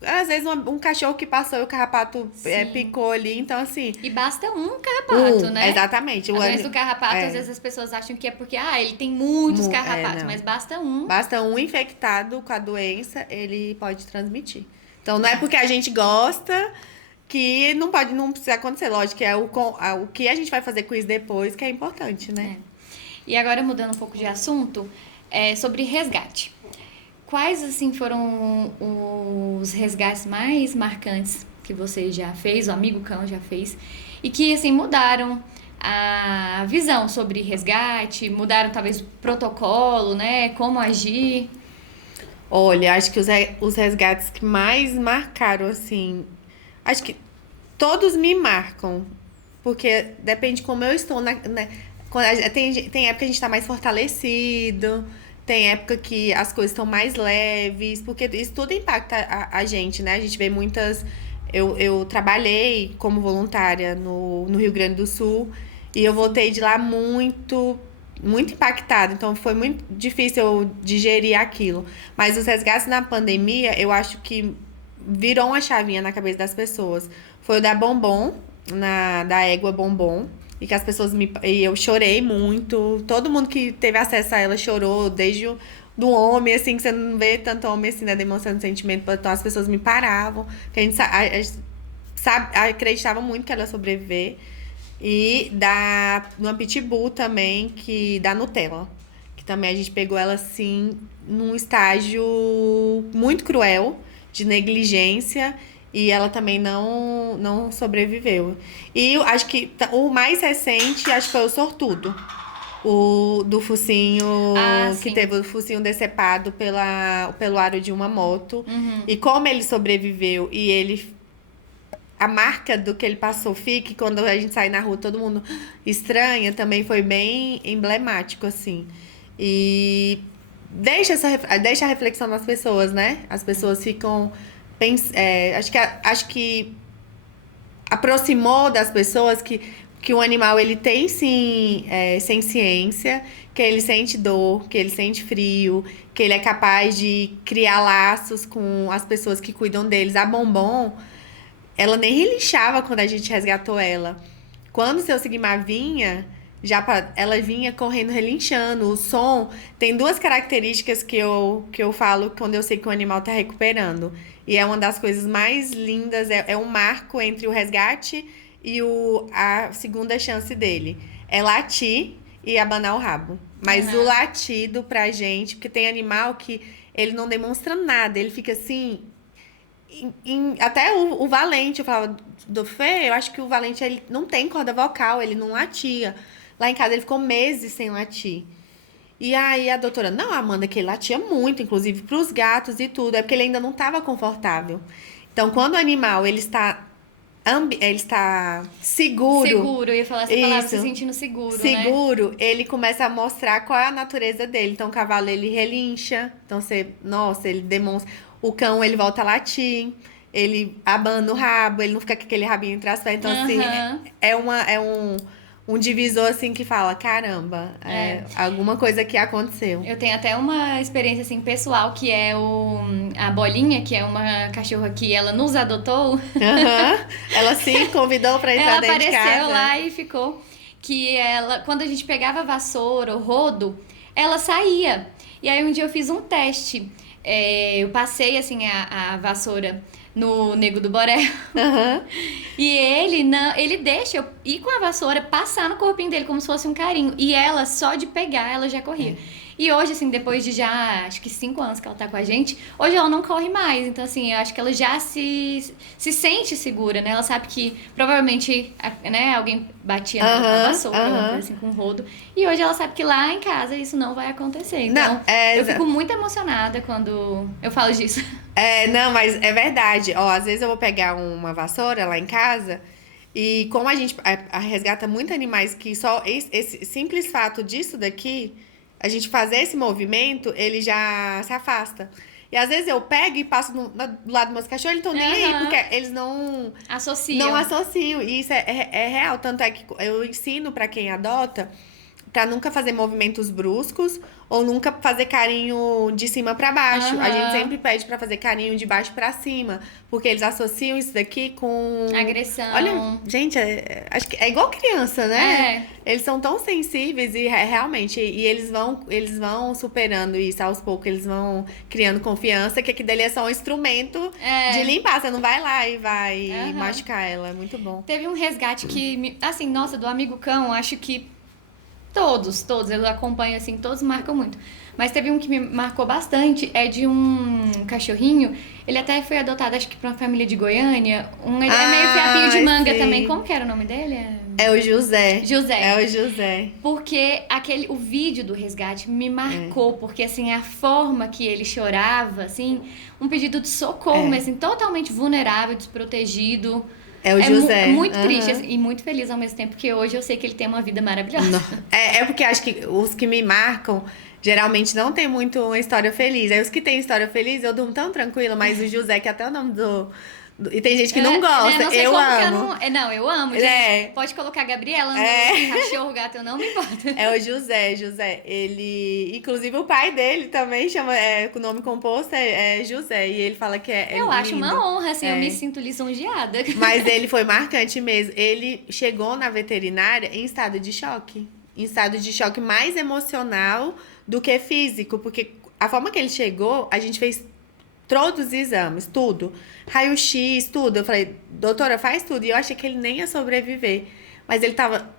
às vezes um cachorro que passou e o carrapato picou ali, então assim. E basta um carrapato, né? Exatamente. A doença do carrapato, às vezes as pessoas acham que é porque, ele tem muitos carrapatos, mas basta um. Basta um infectado com a doença, ele pode transmitir. Então não é porque a gente gosta que não precisa acontecer. Lógico que o que a gente vai fazer com isso depois que é importante, né? E agora, mudando um pouco de assunto, sobre resgate. Quais, assim, foram os resgates mais marcantes que você já fez, o Amigo Cão já fez, e que, assim, mudaram a visão sobre resgate, mudaram, talvez, o protocolo, né? Como agir? Olha, acho que os resgates que mais marcaram, assim. Acho que todos me marcam. Porque depende como eu estou. Tem época que a gente tá mais fortalecido. Tem época que as coisas estão mais leves. Porque isso tudo impacta a gente, né? A gente vê muitas. Eu trabalhei como voluntária no Rio Grande do Sul. E eu voltei de lá muito impactada, então foi muito difícil eu digerir aquilo. Mas os resgates na pandemia, eu acho que virou uma chavinha na cabeça das pessoas. Foi o da Bombom, da égua Bombom, e que as pessoas e eu chorei muito. Todo mundo que teve acesso a ela chorou, desde do homem, assim, que você não vê tanto homem assim, né, demonstrando sentimento, então as pessoas me paravam, que a gente acreditava muito que ela ia sobreviver. E uma Pitbull também, da Nutella. Que também a gente pegou ela, assim, num estágio muito cruel, de negligência. E ela também não sobreviveu. E eu acho que o mais recente, acho que foi o Sortudo. O do focinho, que Sim. teve o focinho decepado pelo aro de uma moto. E como ele sobreviveu e a marca do que ele passou fica, e quando a gente sai na rua, todo mundo estranha, também foi bem emblemático, assim. E deixa a reflexão nas pessoas, né? As pessoas ficam... acho que aproximou das pessoas que o animal, ele tem, sim, ciência, que ele sente dor, que ele sente frio, que ele é capaz de criar laços com as pessoas que cuidam deles. A Bombom, ela nem relinchava quando a gente resgatou ela. Quando o seu Sigmar vinha, ela vinha correndo, relinchando. O som tem duas características que eu falo quando eu sei que o animal tá recuperando. E é uma das coisas mais lindas, é um marco entre o resgate e a segunda chance dele. É latir e abanar o rabo. Mas o latido pra gente, porque tem animal que ele não demonstra nada, ele fica assim... Até o Valente, eu falava do Fê, eu acho que o Valente, ele não tem corda vocal, ele não latia. Lá em casa ele ficou meses sem latir. E aí a doutora, não, Amanda, que ele latia muito, inclusive pros gatos e tudo, é porque ele ainda não estava confortável. Então, quando o animal, ele está ele está seguro. Seguro, eu ia falar essa palavra, Isso. se sentindo seguro, né? Seguro, ele começa a mostrar qual é a natureza dele. Então, o cavalo, ele relincha. Então, nossa, ele demonstra. O cão, ele volta a latir. Ele abana o rabo, ele não fica com aquele rabinho entre as pernas. Então, assim, Aham. um divisor, assim, que fala, caramba, alguma coisa que aconteceu. Eu tenho até uma experiência, assim, pessoal, que é a Bolinha, que é uma cachorra que ela nos adotou. Aham. Ela se convidou pra entrar Ela dentro de casa. apareceu lá e ficou. Que ela, quando a gente pegava a vassoura, o rodo, ela saía. E aí um dia eu fiz um teste. Eu passei assim a vassoura no Nego do Borel. Aham. E ele não, ele deixa eu ir com a vassoura, passar no corpinho dele como se fosse um carinho. E ela, só de pegar, ela já corria. E hoje, assim, depois de já, acho que 5 anos que ela tá com a gente, hoje ela não corre mais. Então, assim, eu acho que ela já se sente segura, né? Ela sabe que provavelmente, né, alguém batia nela com a vassoura, alguma coisa assim, com o rodo. E hoje ela sabe que lá em casa isso não vai acontecer. Então, Não, eu fico muito emocionada quando eu falo disso. Não, mas é verdade. Ó, às vezes eu vou pegar uma vassoura lá em casa e como a gente resgata muito animais que só esse simples fato disso daqui, a gente fazer esse movimento, ele já se afasta. E às vezes eu pego e passo do lado dos meus cachorros, eles estão nem aí, Aham. porque eles não Associam. associam. E isso é real. Tanto é que eu ensino pra quem adota pra nunca fazer movimentos bruscos ou nunca fazer carinho de cima pra baixo. A gente Aham. sempre pede pra fazer carinho de baixo pra cima, porque eles associam isso daqui com Agressão. Olha, gente, acho que é igual criança, né? Eles são tão sensíveis e realmente, e eles vão superando isso aos poucos, eles vão criando confiança, que aquilo dali é só um instrumento de limpar. Você não vai lá e vai Aham. machucar ela. É muito bom. Teve um resgate que, assim, nossa, do amigo cão, acho que todos, eu acompanho, assim, todos marcam muito. Mas teve um que me marcou bastante, é de um cachorrinho, ele até foi adotado, acho que pra uma família de Goiânia, ele é meio fiapinho de manga sei. também, como que era o nome dele? É o José. José. É o José. Porque o vídeo do resgate me marcou, porque assim, a forma que ele chorava, assim, um pedido de socorro, mas assim, totalmente vulnerável, desprotegido. É o José. Muito Aham. triste assim, e muito feliz ao mesmo tempo, porque hoje eu sei que ele tem uma vida maravilhosa. É porque acho que os que me marcam geralmente não tem muito uma história feliz. Aí os que têm história feliz eu durmo tão tranquila, mas o José, que é até o nome e tem gente que não gosta. Não sei Eu como que amo. não, eu amo, gente. Pode colocar a Gabriela no cachorro, gato, eu não me importo. É o José. Ele. Inclusive o pai dele também chama. Com o nome composto é José. E ele fala que é. Eu acho lindo. uma honra, assim, eu me sinto lisonjeada. Mas ele foi marcante mesmo. Ele chegou na veterinária em estado de choque. Em estado de choque mais emocional do que físico. Porque a forma que ele chegou, a gente fez todos os exames, tudo. Raio-X, tudo. Eu falei, doutora, faz tudo. E eu achei que ele nem ia sobreviver. Mas ele tava...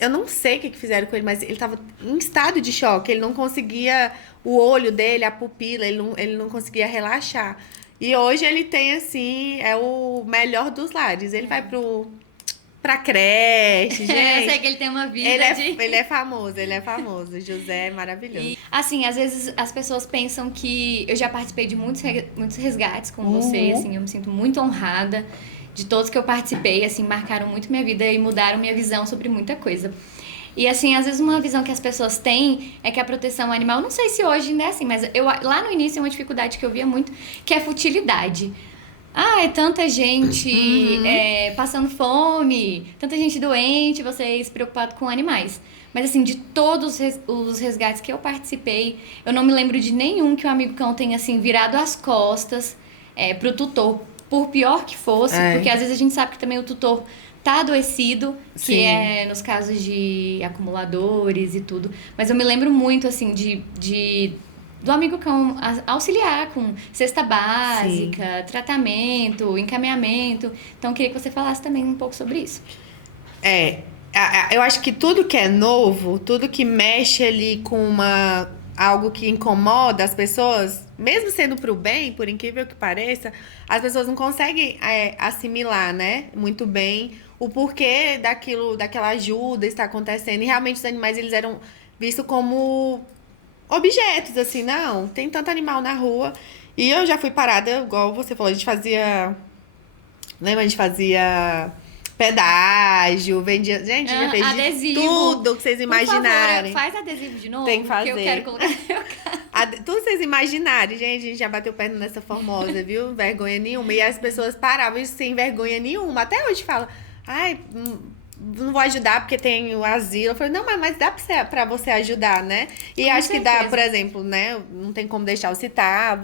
Eu não sei o que fizeram com ele, mas ele tava em estado de choque. Ele não conseguia... O olho dele, a pupila, ele não conseguia relaxar. E hoje ele tem, assim... É o melhor dos lares. Ele vai pra creche, gente. Eu sei que ele tem uma vida Ele é famoso. O José é maravilhoso. E, assim, às vezes as pessoas pensam que... Eu já participei de muitos resgates com você, assim, eu me sinto muito honrada. De todos que eu participei, assim, marcaram muito minha vida e mudaram minha visão sobre muita coisa. E, assim, às vezes uma visão que as pessoas têm é que a proteção animal... Não sei se hoje ainda é assim, mas lá no início é uma dificuldade que eu via muito, que é a futilidade. É tanta gente passando fome, tanta gente doente, vocês preocupados com animais. Mas assim, de todos os resgates que eu participei, eu não me lembro de nenhum que o amigo cão tenha assim, virado as costas pro tutor, por pior que fosse, porque às vezes a gente sabe que também o tutor tá adoecido, que Sim. é nos casos de acumuladores e tudo. Mas eu me lembro muito, assim, do amigo cão auxiliar com cesta básica, tratamento, encaminhamento. Então, eu queria que você falasse também um pouco sobre isso. Eu acho que tudo que é novo, tudo que mexe ali com algo que incomoda as pessoas, mesmo sendo pro bem, por incrível que pareça, as pessoas não conseguem assimilar, né, muito bem o porquê daquela ajuda está acontecendo. E realmente os animais, eles eram vistos como objetos, assim, não, tem tanto animal na rua. E eu já fui parada, igual você falou, a gente fazia Lembra? A gente fazia pedágio, vendia. Gente, já fez adesivo. de tudo que vocês imaginarem. Por favor, faz adesivo de novo. Tem que fazer. Que eu quero colocar no meu carro. Tudo que vocês imaginarem, gente, a gente já bateu perna nessa formosa, viu? Vergonha nenhuma. E as pessoas paravam sem vergonha nenhuma. Até hoje fala, ai, não vou ajudar porque tem o asilo. Eu falei, não, mas dá pra você ajudar, né? E Com acho que dá, certeza. por exemplo, né? Não tem como deixar eu citar,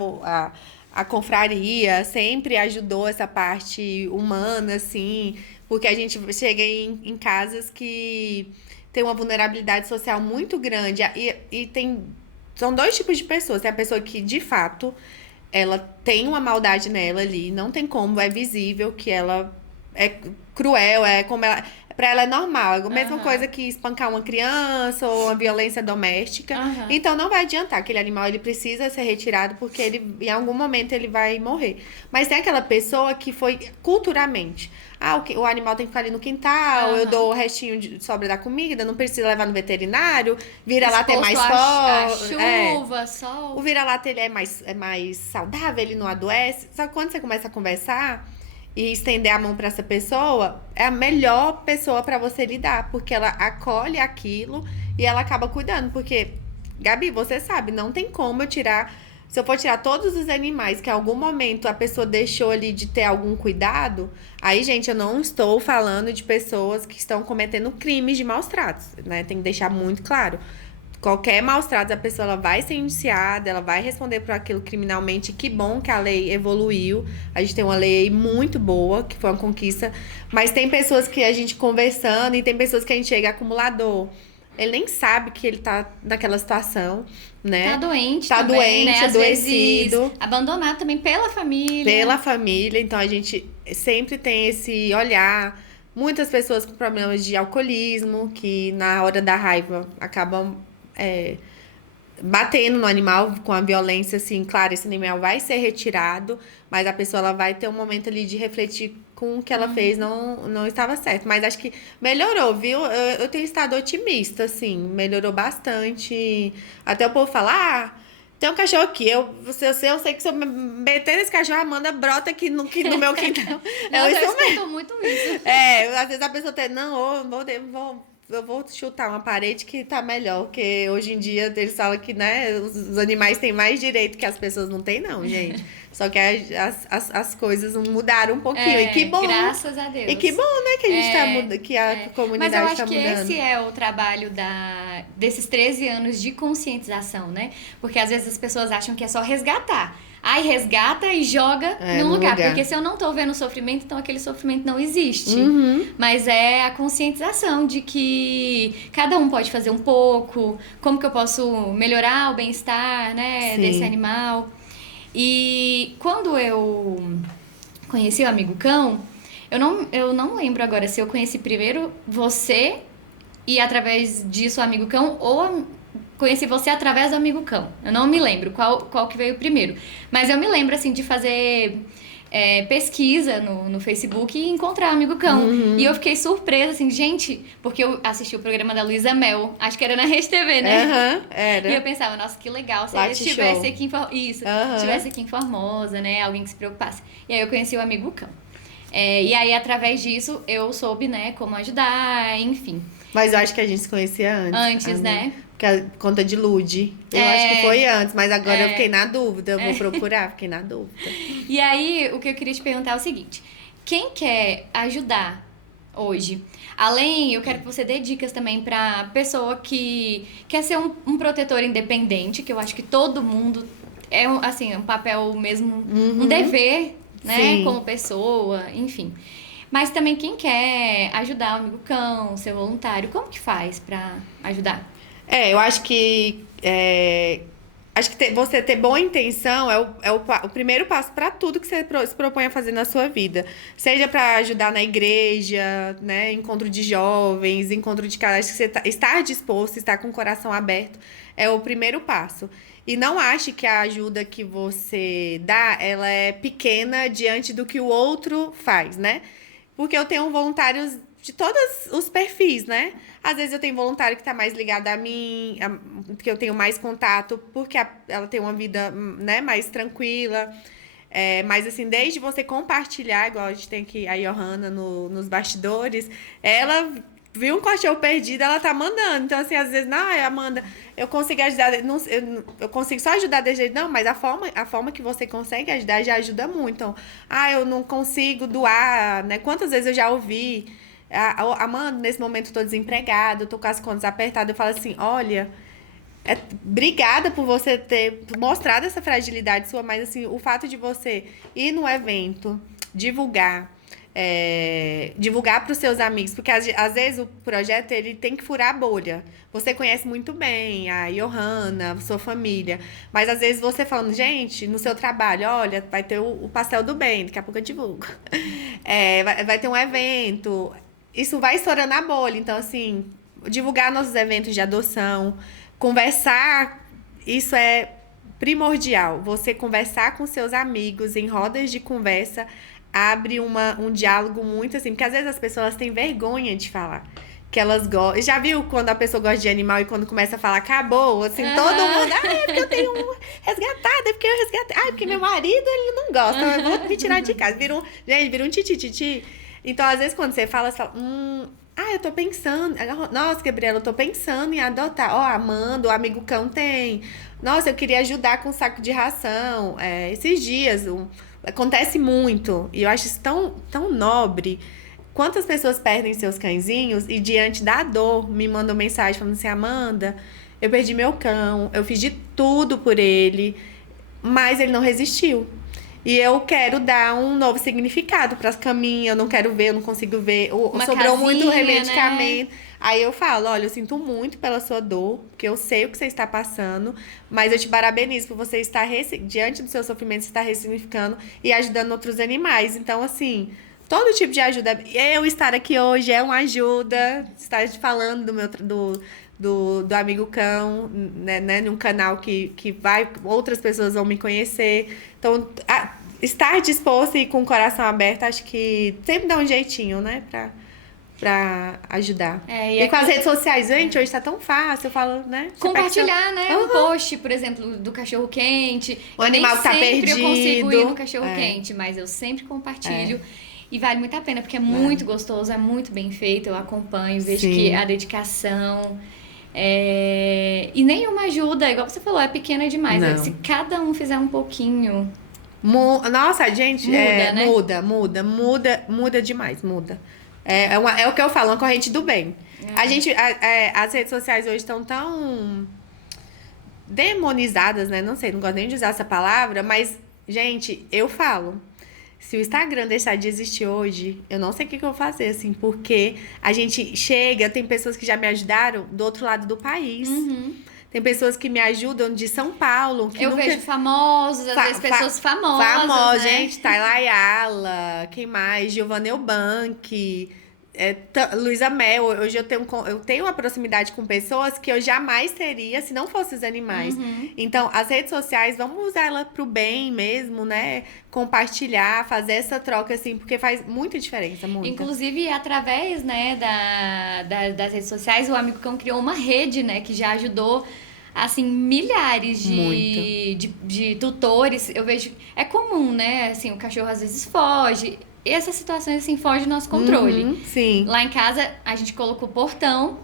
a confraria sempre ajudou essa parte humana, assim, porque a gente chega em casas que tem uma vulnerabilidade social muito grande e são dois tipos de pessoas. Tem a pessoa que, de fato, ela tem uma maldade nela ali, não tem como, é visível que ela é cruel, é como ela... Pra ela é normal, é a mesma coisa que espancar uma criança ou uma violência doméstica. Então não vai adiantar, aquele animal ele precisa ser retirado porque ele, em algum momento ele vai morrer. Mas tem aquela pessoa que foi culturalmente. O animal tem que ficar ali no quintal, eu dou o restinho de sobra da comida, não precisa levar no veterinário, vira-lata é mais forte. Chuva, sol. O vira-lata ele é mais saudável, ele não adoece. Só que quando você começa a conversar e estender a mão para essa pessoa, é a melhor pessoa para você lidar, porque ela acolhe aquilo e ela acaba cuidando. Porque, Gabi, você sabe, não tem como eu tirar. Se eu for tirar todos os animais que em algum momento a pessoa deixou ali de ter algum cuidado, aí, gente, eu não estou falando de pessoas que estão cometendo crimes de maus tratos, né? Tem que deixar muito claro. Qualquer maus tratos, a pessoa ela vai ser indiciada, ela vai responder por aquilo criminalmente. Que bom que a lei evoluiu. A gente tem uma lei muito boa, que foi uma conquista. Mas tem pessoas que a gente conversando e tem pessoas que a gente chega acumulador. Ele nem sabe que ele tá naquela situação, né? Tá doente tá também, doente, né? Às adoecido. vezes abandonado também pela família. Pela família. Então, a gente sempre tem esse olhar. Muitas pessoas com problemas de alcoolismo, que na hora da raiva acabam batendo no animal com a violência, assim, claro, esse animal vai ser retirado, mas a pessoa ela vai ter um momento ali de refletir com o que ela fez, não estava certo. Mas acho que melhorou, viu? Eu tenho estado otimista, assim, melhorou bastante. Até o povo fala, tem um cachorro aqui, eu sei que se eu meter nesse cachorro, a Amanda brota aqui no meu quintal. Eu escuto muito isso. Às vezes a pessoa tem, não, eu vou chutar uma parede que tá melhor, porque hoje em dia eles falam que, né, os animais têm mais direito que as pessoas não têm, não, gente. Só que as coisas mudaram um pouquinho. E que bom. Graças a Deus. E que bom, né, que a gente tá mudando, que a comunidade tá mudando. Mas eu acho que esse é o trabalho desses 13 anos de conscientização, né? Porque às vezes as pessoas acham que é só resgatar. Aí resgata e joga num lugar. Porque se eu não tô vendo o sofrimento, então aquele sofrimento não existe. Mas é a conscientização de que cada um pode fazer um pouco, como que eu posso melhorar o bem-estar, né, desse animal. E quando eu conheci o Amigo Cão, eu não lembro agora se eu conheci primeiro você e através disso o Amigo Cão ou conheci você através do Amigo Cão. Eu não me lembro qual que veio primeiro. Mas eu me lembro, assim, de fazer pesquisa no Facebook e encontrar o Amigo Cão. E eu fiquei surpresa, assim, gente, porque eu assisti o programa da Luísa Mel. Acho que era na Rede TV, né? Era. E eu pensava, nossa, que legal se ele estivesse aqui estivesse aqui em Formosa, né? Alguém que se preocupasse. E aí eu conheci o Amigo Cão. E aí, através disso, eu soube, né, como ajudar, enfim. Mas eu acho que a gente se conhecia antes. Antes, né? Porque a conta de Lude. Eu acho que foi antes, mas agora eu fiquei na dúvida. Eu vou procurar, fiquei na dúvida. E aí, o que eu queria te perguntar é o seguinte. Quem quer ajudar hoje? Além, eu quero que você dê dicas também pra pessoa que quer ser um protetor independente, que eu acho que todo mundo assim, um papel mesmo, um dever, né? Sim. Como pessoa, enfim. Mas também quem quer ajudar o Amigo Cão, ser voluntário, como que faz pra ajudar? Eu acho que você ter boa intenção é o primeiro passo para tudo que você se propõe a fazer na sua vida. Seja para ajudar na igreja, né, encontro de jovens, encontro de casais, que você estar disposto, estar com o coração aberto é o primeiro passo. E não ache que a ajuda que você dá, ela é pequena diante do que o outro faz, né? Porque eu tenho voluntários de todos os perfis, né? Às vezes eu tenho voluntário que tá mais ligado a mim, que eu tenho mais contato, porque ela tem uma vida, né, mais tranquila. Mas assim, desde você compartilhar, igual a gente tem aqui a Johanna nos bastidores, ela viu um cachorro perdido, ela tá mandando. Então, assim, às vezes, não, Amanda, eu consigo ajudar, não, eu consigo só ajudar desse jeito, não, mas a forma que você consegue ajudar já ajuda muito. Então, eu não consigo doar, né? Quantas vezes eu já ouvi, Amanda, nesse momento eu tô desempregada, eu tô com as contas apertadas, eu falo assim, olha. Obrigada por você ter mostrado essa fragilidade sua, mas assim, o fato de você ir no evento, divulgar para os seus amigos, porque às vezes o projeto ele tem que furar a bolha. Você conhece muito bem a Johanna, sua família, mas às vezes você falando, gente, no seu trabalho, olha, vai ter o Pastel do Bem, daqui a pouco eu divulgo. Vai ter um evento, isso vai estourando a bolha. Então, assim, divulgar nossos eventos de adoção, conversar, isso é primordial. Você conversar com seus amigos em rodas de conversa abre um diálogo muito assim, porque às vezes as pessoas têm vergonha de falar que elas gostam. Já viu quando a pessoa gosta de animal e quando começa a falar acabou, assim, todo mundo, é porque eu tenho um resgatado, é porque eu resgatei, porque meu marido ele não gosta, eu vou me tirar de casa. Vira um titi. Então, às vezes quando você fala eu tô pensando. Nossa, Gabriela, eu tô pensando em adotar. Ó, Amanda, o amigo cão tem. Nossa, eu queria ajudar com um saco de ração. Esses dias, acontece muito. E eu acho isso tão nobre. Quantas pessoas perdem seus cãezinhos e diante da dor me mandam mensagem falando assim, Amanda, eu perdi meu cão, eu fiz de tudo por ele, mas ele não resistiu. E eu quero dar um novo significado para as caminhas, eu não quero ver, eu não consigo ver. Sobrou muito remedicamento. Né? Aí eu falo, olha, eu sinto muito pela sua dor, porque eu sei o que você está passando, mas eu te parabenizo por você estar, diante do seu sofrimento, você está ressignificando e ajudando outros animais. Então, assim, todo tipo de ajuda. Eu estar aqui hoje é uma ajuda, estar falando do Amigo Cão, né, num canal que outras pessoas vão me conhecer. Então, estar disposto e com o coração aberto, acho que sempre dá um jeitinho, né, pra ajudar. E com as redes sociais, gente, hoje tá tão fácil, eu falo, né? Compartilhar, né, um post, por exemplo, do cachorro quente. O animal que tá perdido. Eu consigo ir no cachorro quente, mas eu sempre compartilho. E vale muito a pena, porque é muito gostoso, é muito bem feito, eu acompanho, vejo que a dedicação... E nenhuma ajuda, igual você falou, é pequena demais. Né? Se cada um fizer um pouquinho... Nossa, gente, muda, né? muda demais, muda. É o que eu falo, uma corrente do bem. As redes sociais hoje estão tão demonizadas, né? Não sei, não gosto nem de usar essa palavra, mas, gente, eu falo... Se o Instagram deixar de existir hoje, eu não sei o que eu vou fazer, assim, porque a gente chega, tem pessoas que já me ajudaram do outro lado do país. Tem pessoas que me ajudam de São Paulo. Que eu vejo famosos, às vezes pessoas famosas. Famosos, né? Gente, Tayla Ayala, quem mais? Giovanna Eubank, Luísa Mel. Hoje eu tenho uma proximidade com pessoas que eu jamais teria se não fossem os animais. Então, as redes sociais, vamos usar ela pro bem mesmo, né? Compartilhar, fazer essa troca, assim, porque faz muita diferença, muito. Inclusive, através, né, das redes sociais, o Amigo Cão criou uma rede, né, que já ajudou, assim, milhares de tutores. Eu vejo, é comum, né, assim, o cachorro às vezes foge. E essas situações, assim, fogem do nosso controle. Sim. Lá em casa, a gente colocou portão.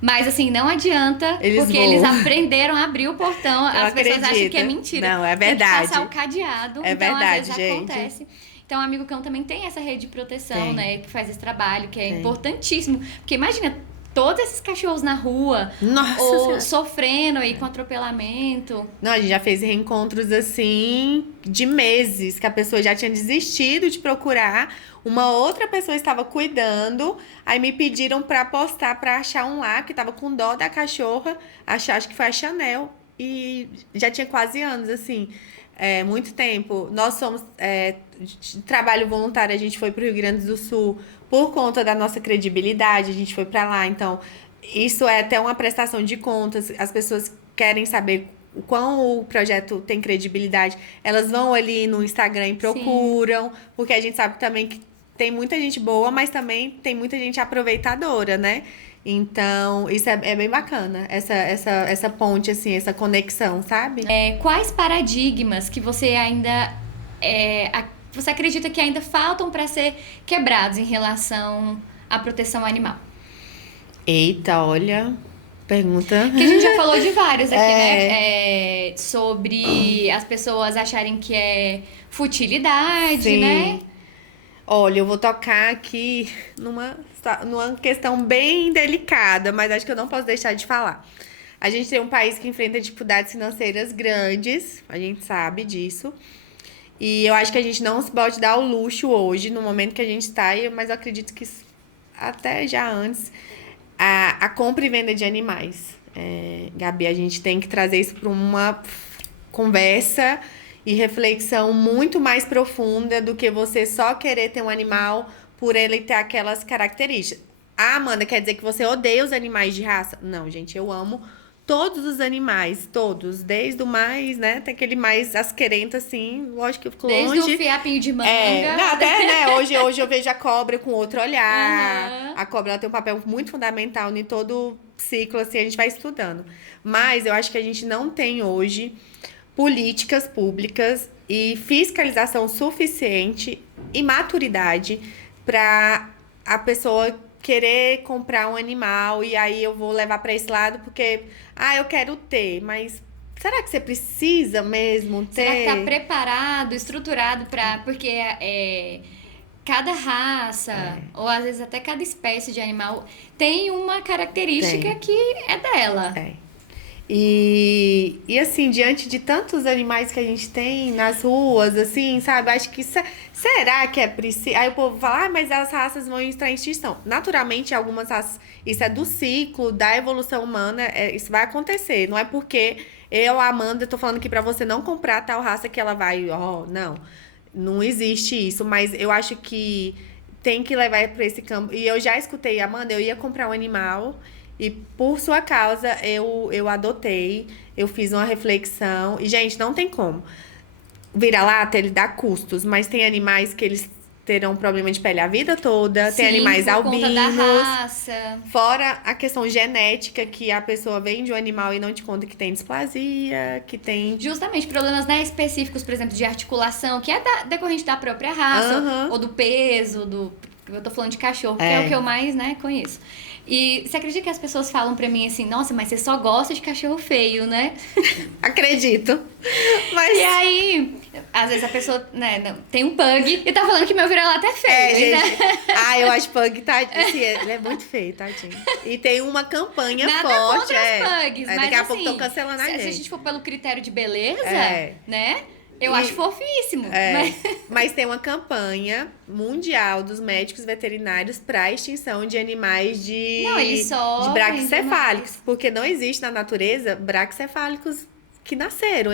Mas, assim, não adianta, eles aprenderam a abrir o portão. As pessoas acham que é mentira. Não, é verdade. Tem que passar o cadeado. É então, verdade, às vezes, gente. acontece. Então, o Amigo Cão também tem essa rede de proteção, né? Que faz esse trabalho, que é importantíssimo. Porque, imagina, todos esses cachorros na rua, ou sofrendo aí com atropelamento. Não, a gente já fez reencontros assim de meses, que a pessoa já tinha desistido de procurar, uma outra pessoa estava cuidando, aí me pediram pra postar, pra achar um lá, que tava com dó da cachorra, acho que foi a Chanel, e já tinha quase anos, assim, muito tempo. Nós somos de trabalho voluntário, a gente foi pro Rio Grande do Sul por conta da nossa credibilidade, a gente foi pra lá, então isso é até uma prestação de contas, as pessoas querem saber o quão o projeto tem credibilidade, elas vão ali no Instagram e procuram, porque a gente sabe também que tem muita gente boa, mas também tem muita gente aproveitadora, né? Então, isso é bem bacana, essa ponte, assim, essa conexão, sabe? Quais paradigmas que você ainda você acredita que ainda faltam para ser quebrados em relação à proteção animal? Eita, olha, pergunta. Que a gente já falou de vários aqui, né? Sobre as pessoas acharem que é futilidade, Sim. né? Olha, eu vou tocar aqui numa questão bem delicada, mas acho que eu não posso deixar de falar. A gente tem um país que enfrenta dificuldades financeiras grandes, a gente sabe disso. E eu acho que a gente não se pode dar o luxo hoje, no momento que a gente está, mas eu acredito que até já antes, a compra e venda de animais. Gabi, a gente tem que trazer isso para uma conversa e reflexão muito mais profunda do que você só querer ter um animal por ele ter aquelas características. Ah, Amanda, quer dizer que você odeia os animais de raça? Não, gente, eu amo todos os animais, todos, desde o mais, né, até aquele mais asquerento, assim, lógico que eu fico Desde longe. o fiapinho de manga. Não, até, né, hoje eu vejo a cobra com outro olhar. Aham. A cobra, ela tem um papel muito fundamental em todo ciclo, assim, a gente vai estudando. Mas eu acho que a gente não tem hoje políticas públicas e fiscalização suficiente e maturidade para a pessoa querer comprar um animal e aí eu vou levar para esse lado porque eu quero ter, mas será que você precisa mesmo ter? Será que tá preparado, estruturado para... Porque cada raça, ou às vezes até cada espécie de animal, tem uma característica Tem. que é dela. E assim, diante de tantos animais que a gente tem nas ruas, assim, sabe? Acho que será que é preciso? Aí o povo fala, mas as raças vão entrar em extinção. Naturalmente, algumas raças, isso é do ciclo da evolução humana, isso vai acontecer. Não é porque eu, Amanda, tô falando aqui pra você não comprar tal raça que ela vai, não. Não existe isso, mas eu acho que tem que levar para esse campo. E eu já escutei, Amanda, eu ia comprar um animal e por sua causa eu adotei, eu fiz uma reflexão. E, gente, não tem como. Vira-lata, ele dá custos, mas tem animais que eles terão problema de pele a vida toda, tem Sim, animais por albinos. conta da raça. Fora a questão genética, que a pessoa vende o animal e não te conta que tem displasia, que tem... Justamente, problemas, né, específicos, por exemplo, de articulação, que é decorrente da própria raça, Aham. ou do peso, eu tô falando de cachorro, que é o que eu mais, né, conheço. E você acredita que as pessoas falam pra mim assim, nossa, mas você só gosta de cachorro feio, né? Acredito. Mas... E aí, às vezes a pessoa, né, tem um pug e tá falando que meu vira-lata é feio, né? gente. Eu acho pug, assim, ele é muito feio, tadinho. E tem uma campanha Nada forte. contra os pugs, mas daqui a assim, pouco estão cancelando a se a gente. gente for pelo critério de beleza, né? Eu E- acho fofíssimo. Mas tem uma campanha mundial dos médicos veterinários para extinção de animais de, Não, eles de sofrem braquicefálicos. demais. Porque não existe na natureza braquicefálicos que nasceram.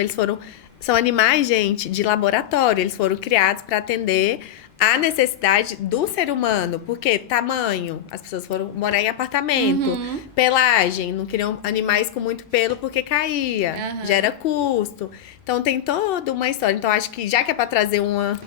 São animais, gente, de laboratório. Eles foram criados para atender a necessidade do ser humano. Porque tamanho, as pessoas foram morar em apartamento. Uhum. Pelagem, não queriam animais com muito pelo porque caía. Aham. Gera custo. Então tem toda uma história. Então acho que já que é para trazer uma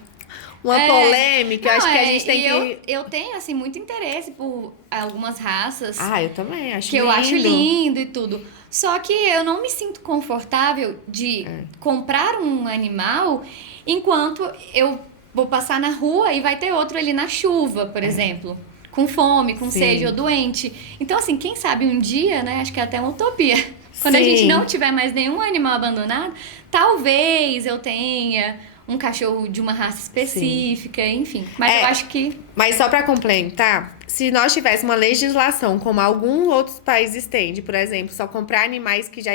polêmica, eu acho que a gente tem que... Eu tenho, assim, muito interesse por algumas raças Eu também acho que eu acho lindo e tudo. Só que eu não me sinto confortável de comprar um animal enquanto eu vou passar na rua e vai ter outro ali na chuva, por exemplo. Com fome, com Sim. sede ou doente. Então, assim, quem sabe um dia, né? Acho que é até uma utopia. Quando a Sim. gente não tiver mais nenhum animal abandonado, talvez eu tenha um cachorro de uma raça específica, enfim. Mas eu acho que... Mas só para complementar, se nós tivéssemos uma legislação como alguns outros países têm, de, por exemplo, só comprar animais que já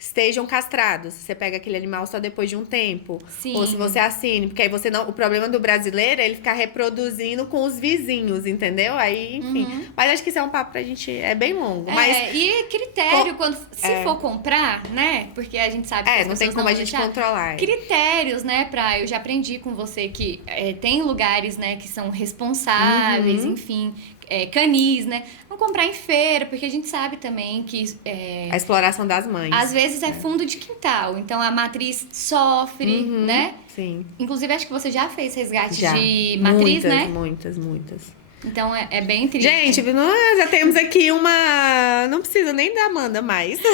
estejam castrados. Você pega aquele animal só depois de um tempo. Sim. Ou se você assine, porque aí você não... O problema do brasileiro é ele ficar reproduzindo com os vizinhos, entendeu? Aí, enfim. Mas acho que isso é um papo pra gente... É bem longo. Mas e critério, se for comprar, né? Porque a gente sabe que as não tem pessoas como a vão gente deixar. controlar. Critérios, né? Eu já aprendi com você que tem lugares, né, que são responsáveis, enfim, canis, né? Não comprar em feira, porque a gente sabe também que A exploração das mães. às vezes é fundo de quintal, então a matriz sofre, né? Sim. Inclusive, acho que você já fez resgate Já. de matriz, muitas, né? Muitas. Então é bem triste. Gente, nós já temos aqui uma... Não precisa nem da Amanda mais. Isso.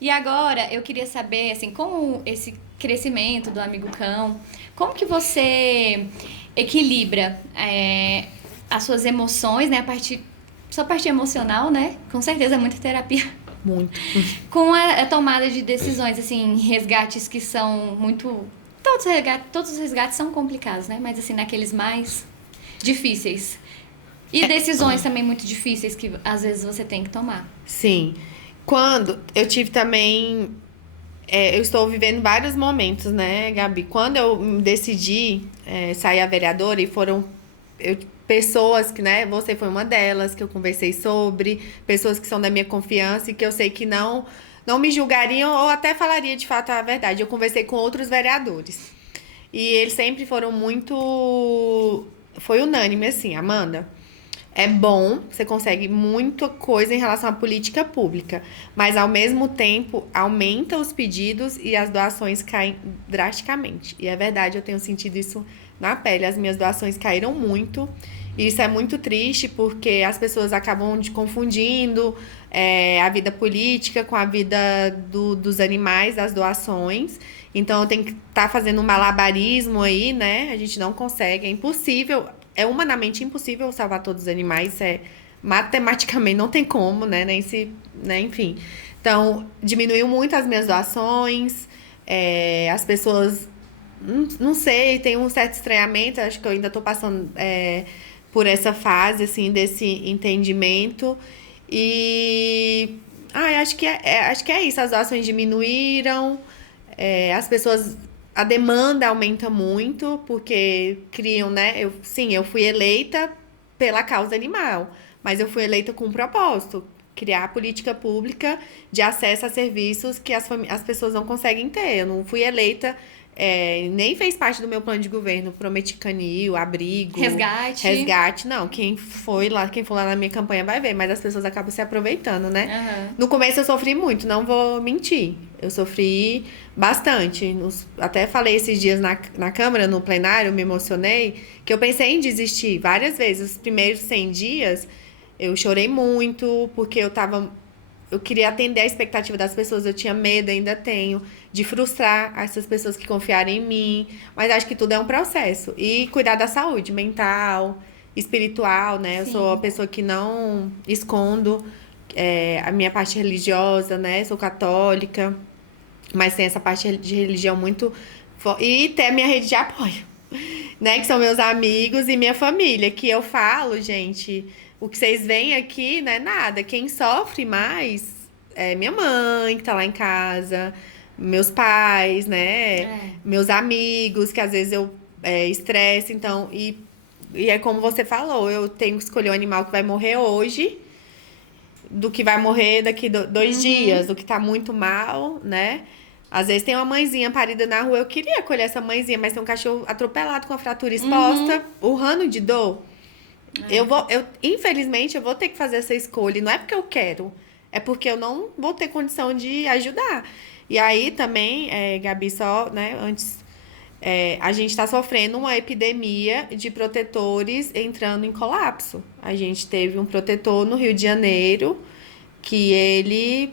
E agora eu queria saber, assim, como esse crescimento do Amigo Cão, como que você equilibra as suas emoções, né? Sua parte emocional, né? Com certeza é muita terapia. Muito. Com a tomada de decisões, assim, resgates que são muito... Todos os resgates são complicados, né? Mas, assim, naqueles mais difíceis. E decisões também muito difíceis que, às vezes, você tem que tomar. Sim. Quando eu tive também... eu estou vivendo vários momentos, né, Gabi? Quando eu decidi sair a vereadora, e foram pessoas que, né, você foi uma delas que eu conversei sobre, pessoas que são da minha confiança e que eu sei que não me julgariam ou até falaria de fato a verdade. Eu conversei com outros vereadores e eles sempre foram muito... Foi unânime, assim, Amanda... É bom, você consegue muita coisa em relação à política pública, mas ao mesmo tempo aumenta os pedidos e as doações caem drasticamente. E é verdade, eu tenho sentido isso na pele. As minhas doações caíram muito. E isso é muito triste porque as pessoas acabam confundindo a vida política com a vida dos animais, das doações. Então tem que estar fazendo um malabarismo aí, né? A gente não consegue, é impossível. É humanamente impossível salvar todos os animais, matematicamente não tem como, né? Nem se, né? Enfim. Então, diminuiu muito as minhas doações, as pessoas, não sei, tem um certo estranhamento, acho que eu ainda tô passando por essa fase, assim, desse entendimento. E acho que é isso, as doações diminuíram, as pessoas... A demanda aumenta muito, porque criam, né? Eu fui eleita pela causa animal, mas eu fui eleita com um propósito, criar política pública de acesso a serviços que as pessoas não conseguem ter. Eu não fui eleita, nem fez parte do meu plano de governo, prometi canil, abrigo... Resgate, não. Quem for lá na minha campanha vai ver, mas as pessoas acabam se aproveitando, né? Uhum. No começo eu sofri muito, não vou mentir. Eu sofri bastante. Até falei esses dias na Câmara, no plenário, me emocionei, que eu pensei em desistir várias vezes. Os primeiros 100 dias, eu chorei muito, porque eu queria atender a expectativa das pessoas, eu tinha medo, ainda tenho, de frustrar essas pessoas que confiaram em mim. Mas acho que tudo é um processo. E cuidar da saúde mental, espiritual, né? Sim. Eu sou uma pessoa que não escondo a minha parte religiosa, né? Sou católica, mas tem essa parte de religião muito... E tem a minha rede de apoio, né? Que são meus amigos e minha família, que eu falo, gente... O que vocês veem aqui não é nada. Quem sofre mais é minha mãe, que tá lá em casa, meus pais, né? Meus amigos, que às vezes eu estresso. Então, e é como você falou, eu tenho que escolher um animal que vai morrer hoje, do que vai morrer daqui 2 dias, do que tá muito mal, né? Às vezes tem uma mãezinha parida na rua, eu queria acolher essa mãezinha, mas tem um cachorro atropelado com a fratura exposta, urrando de dor. Infelizmente, eu vou ter que fazer essa escolha. Não é porque eu quero, é porque eu não vou ter condição de ajudar. E aí também, Gabi, só, né, antes, a gente está sofrendo uma epidemia de protetores entrando em colapso. A gente teve um protetor no Rio de Janeiro que ele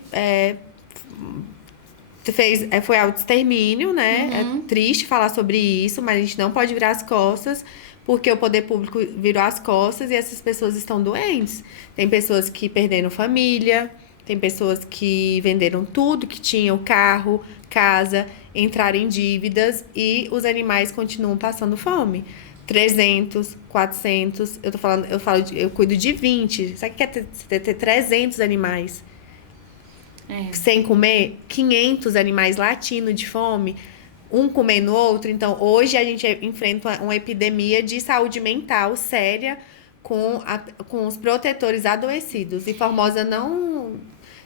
foi ao extermínio, né? É triste falar sobre isso, mas a gente não pode virar as costas, porque o poder público virou as costas e essas pessoas estão doentes. Tem pessoas que perderam família, tem pessoas que venderam tudo que tinham, carro, casa, entraram em dívidas e os animais continuam passando fome. 300, 400, eu cuido de 20. Sabe o que é ter 300 animais sem comer? 500 animais latindo de fome, um comendo o outro. Então, hoje a gente enfrenta uma epidemia de saúde mental séria com os protetores adoecidos. E Formosa não...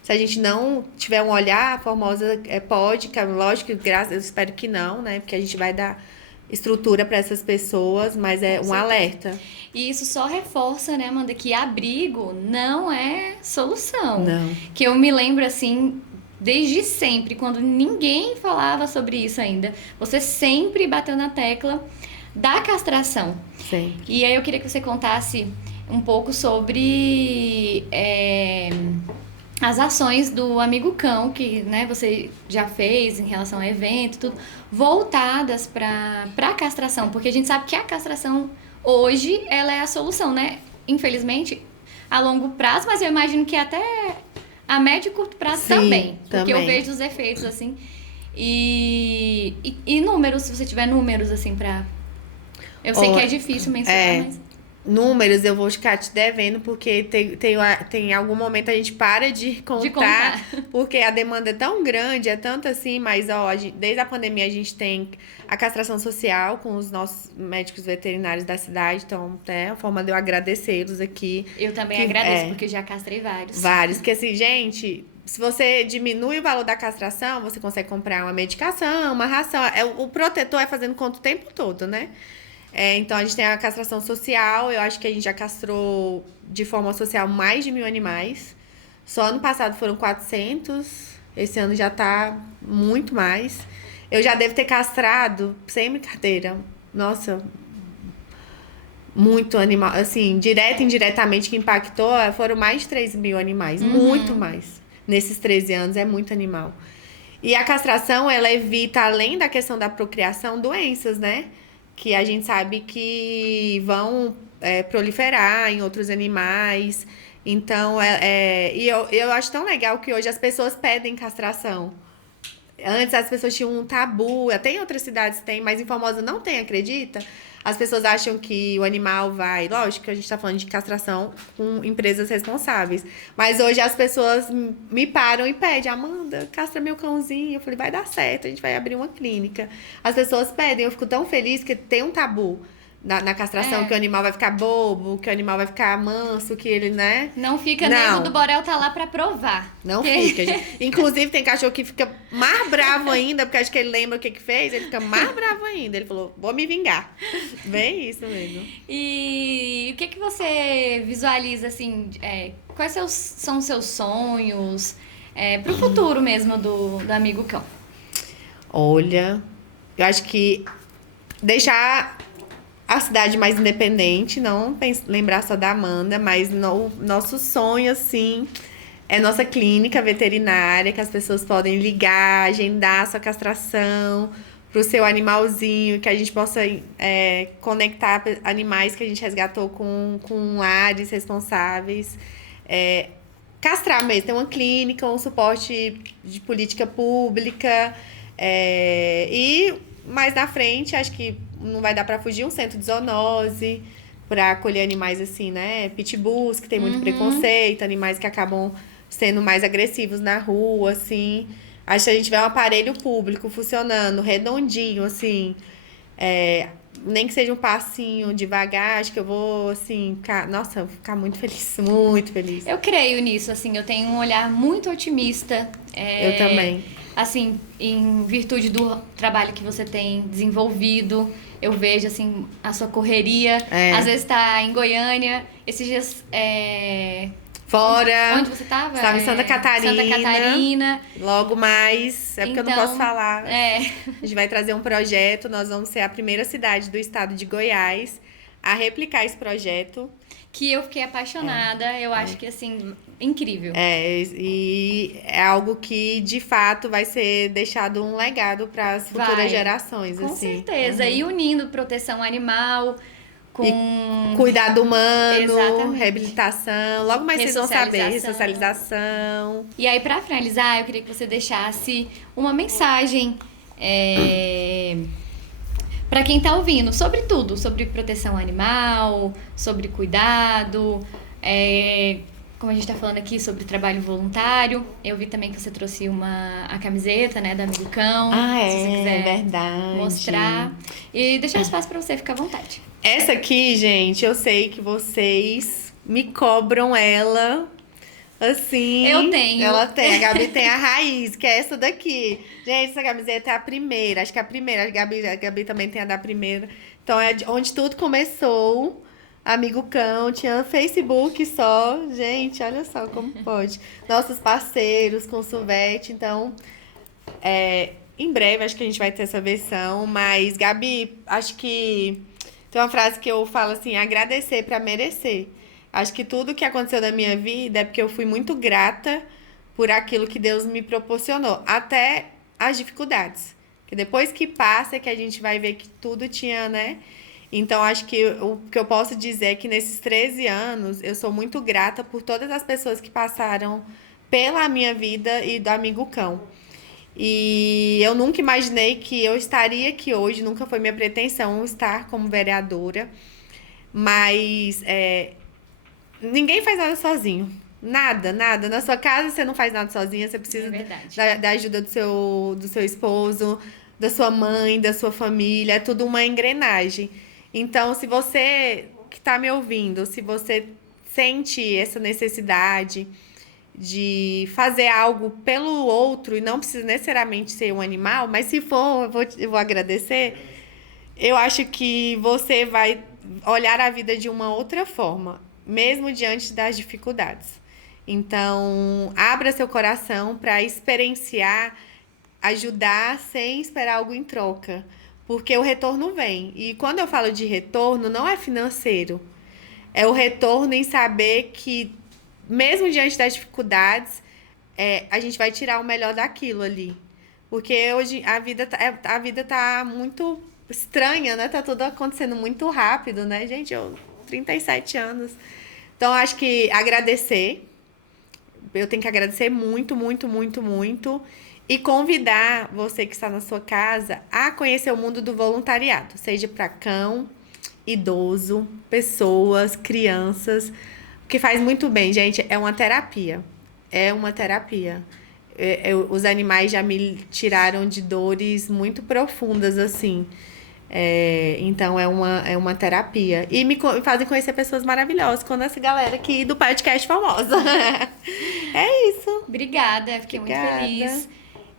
Se a gente não tiver um olhar, Formosa pode, lógico, eu espero que não, né? Porque a gente vai dar estrutura para essas pessoas, mas é um alerta. E isso só reforça, né, Amanda, que abrigo não é solução. Não. Que eu me lembro, assim, desde sempre, quando ninguém falava sobre isso ainda, você sempre bateu na tecla da castração. Sempre. E aí eu queria que você contasse um pouco sobre as ações do Amigo Cão, que, né, você já fez em relação ao evento, tudo, voltadas para a castração, porque a gente sabe que a castração hoje ela é a solução, né? Infelizmente, a longo prazo, mas eu imagino que até a médio e curto prazo Sim, também, porque eu também. vejo os efeitos assim. E números, se você tiver números assim pra. Eu sei que é difícil mensurar, mas. Números eu vou ficar te devendo, porque tem algum momento a gente para de contar, porque a demanda é tão grande, é tanto assim, mas ó, desde a pandemia a gente tem a castração social com os nossos médicos veterinários da cidade, então é uma forma de eu agradecê-los aqui. Eu também agradeço, porque eu já castrei vários. Vários, porque assim, gente, se você diminui o valor da castração, você consegue comprar uma medicação, uma ração. O protetor é fazendo conta o tempo todo, né? Então, a gente tem a castração social. Eu acho que a gente já castrou de forma social mais de 1.000 animais. Só ano passado foram 400. Esse ano já tá muito mais. Eu já devo ter castrado, sem brincadeira. Nossa, muito animal. Assim, direto e indiretamente que impactou, foram mais de 3.000 animais. Muito mais. Nesses 13 anos, é muito animal. E a castração, ela evita, além da questão da procriação, doenças, né? Que a gente sabe que vão proliferar em outros animais. Então, e eu acho tão legal que hoje as pessoas pedem castração. Antes as pessoas tinham um tabu, até em outras cidades tem, mas em Formosa não tem, acredita? As pessoas acham que o animal vai. Lógico que a gente tá falando de castração com empresas responsáveis. Mas hoje as pessoas me param e pedem, Amanda, castra meu cãozinho. Eu falei, vai dar certo, a gente vai abrir uma clínica. As pessoas pedem, eu fico tão feliz que tem um tabu na castração, que o animal vai ficar bobo, que o animal vai ficar manso, que ele, né? Não fica, nego do Borel tá lá pra provar. Não fica, gente. Inclusive, tem cachorro que fica mais bravo ainda, porque acho que ele lembra o que fez, ele fica mais bravo ainda. Ele falou, vou me vingar. Bem isso mesmo. E o que você visualiza, assim, quais são os seus sonhos pro futuro mesmo do Amigo Cão? Olha, eu acho que deixar a cidade mais independente, não lembrar só da Amanda, mas nosso sonho, assim, é nossa clínica veterinária, que as pessoas podem ligar, agendar a sua castração pro seu animalzinho, que a gente possa conectar animais que a gente resgatou com lares responsáveis. Castrar mesmo, ter uma clínica, um suporte de política pública. E mais na frente, acho que não vai dar para fugir, um centro de zoonose para acolher animais assim, né? Pitbulls, que tem muito preconceito, animais que acabam sendo mais agressivos na rua, assim. Acho que a gente tiver um aparelho público funcionando, redondinho, assim, nem que seja um passinho devagar, acho que eu vou, assim, ficar muito feliz, muito feliz. Eu creio nisso, assim, eu tenho um olhar muito otimista. Eu também. Assim, em virtude do trabalho que você tem desenvolvido, eu vejo, assim, a sua correria. Às vezes tá em Goiânia, esses dias... Fora. Onde você estava? Estava em Santa Catarina. Santa Catarina. Logo mais, porque eu não posso falar. A gente vai trazer um projeto, nós vamos ser a primeira cidade do estado de Goiás a replicar esse projeto. Que eu fiquei apaixonada, eu acho que, assim, incrível. E é algo que, de fato, vai ser deixado um legado para as futuras gerações. Com assim. certeza. E unindo proteção animal com... E cuidado humano, Exatamente. Reabilitação. Logo mais vocês vão saber, ressocialização. E aí, para finalizar, eu queria que você deixasse uma mensagem para quem tá ouvindo, sobre tudo, sobre proteção animal, sobre cuidado, como a gente tá falando aqui sobre trabalho voluntário. Eu vi também que você trouxe a camiseta, né, da Amigo Cão. Se você quiser verdade. mostrar. E deixar espaço para você ficar à vontade. Essa aqui, gente, eu sei que vocês me cobram ela. Assim. Eu tenho. Ela tem. A Gabi tem a raiz, que é essa daqui. Gente, essa camiseta é a primeira. Acho que é a primeira. A Gabi também tem a da primeira. Então, é onde tudo começou. Amigo Cão. Tinha Facebook só. Gente, olha só como pode. Nossos parceiros com o Suvete. Então, em breve, acho que a gente vai ter essa versão. Mas, Gabi, acho que tem uma frase que eu falo assim: agradecer para merecer. Acho que tudo que aconteceu na minha vida é porque eu fui muito grata por aquilo que Deus me proporcionou, até as dificuldades. Que depois que passa é que a gente vai ver que tudo tinha, né? Então, acho que o que eu posso dizer é que nesses 13 anos, eu sou muito grata por todas as pessoas que passaram pela minha vida e do Amigo Cão. E eu nunca imaginei que eu estaria aqui hoje, nunca foi minha pretensão estar como vereadora, mas ninguém faz nada sozinho. Nada, nada. Na sua casa você não faz nada sozinha, você precisa verdade. da ajuda do seu esposo, da sua mãe, da sua família, é tudo uma engrenagem. Então, se você que está me ouvindo, se você sente essa necessidade de fazer algo pelo outro, e não precisa necessariamente ser um animal, mas se for, eu vou agradecer, eu acho que você vai olhar a vida de uma outra forma, mesmo diante das dificuldades. Então, abra seu coração para experienciar, ajudar sem esperar algo em troca, porque o retorno vem. E quando eu falo de retorno, não é financeiro, é o retorno em saber que, mesmo diante das dificuldades, a gente vai tirar o melhor daquilo ali. Porque hoje a vida tá muito estranha, né? Tá tudo acontecendo muito rápido, né, gente? Eu 37 anos. Então, acho que agradecer. Eu tenho que agradecer muito, muito, muito, muito. E convidar você que está na sua casa a conhecer o mundo do voluntariado. Seja para cão, idoso, pessoas, crianças. Que faz muito bem, gente. É uma terapia. É uma terapia. Os animais já me tiraram de dores muito profundas, assim. Então, é uma terapia. E fazem conhecer pessoas maravilhosas, como essa galera aqui do podcast Famosa. É isso. Obrigada, fiquei Obrigada. muito feliz.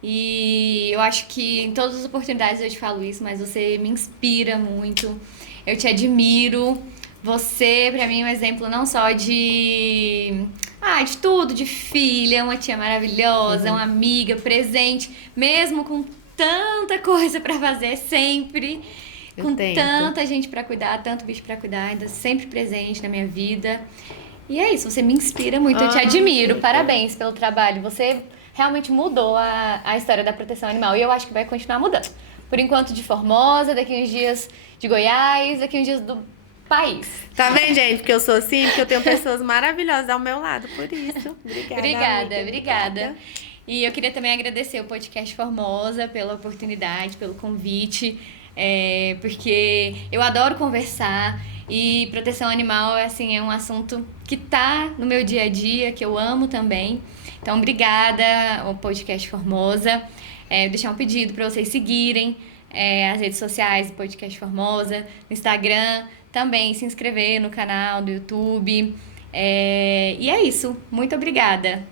E eu acho que em todas as oportunidades eu te falo isso, mas você me inspira muito. Eu te admiro. Você, pra mim, é um exemplo não só de tudo, de filha, uma tia maravilhosa, uma amiga, presente, mesmo com tanta coisa pra fazer sempre, Eu com tento. tanta gente pra cuidar, tanto bicho pra cuidar, ainda sempre presente na minha vida. E é isso, você me inspira muito, eu te admiro, parabéns pelo trabalho. Você realmente mudou a história da proteção animal e eu acho que vai continuar mudando. Por enquanto de Formosa, daqui uns dias de Goiás, daqui uns dias do país. Tá vendo, gente? Porque eu sou assim, porque eu tenho pessoas maravilhosas ao meu lado, por isso. Obrigada. Obrigada. E eu queria também agradecer o podcast Formosa pela oportunidade, pelo convite, porque eu adoro conversar e proteção animal assim, é um assunto que tá no meu dia a dia, que eu amo também. Então, obrigada ao podcast Formosa. Vou deixar um pedido para vocês seguirem as redes sociais do podcast Formosa, no Instagram, também se inscrever no canal do YouTube. E é isso. Muito obrigada.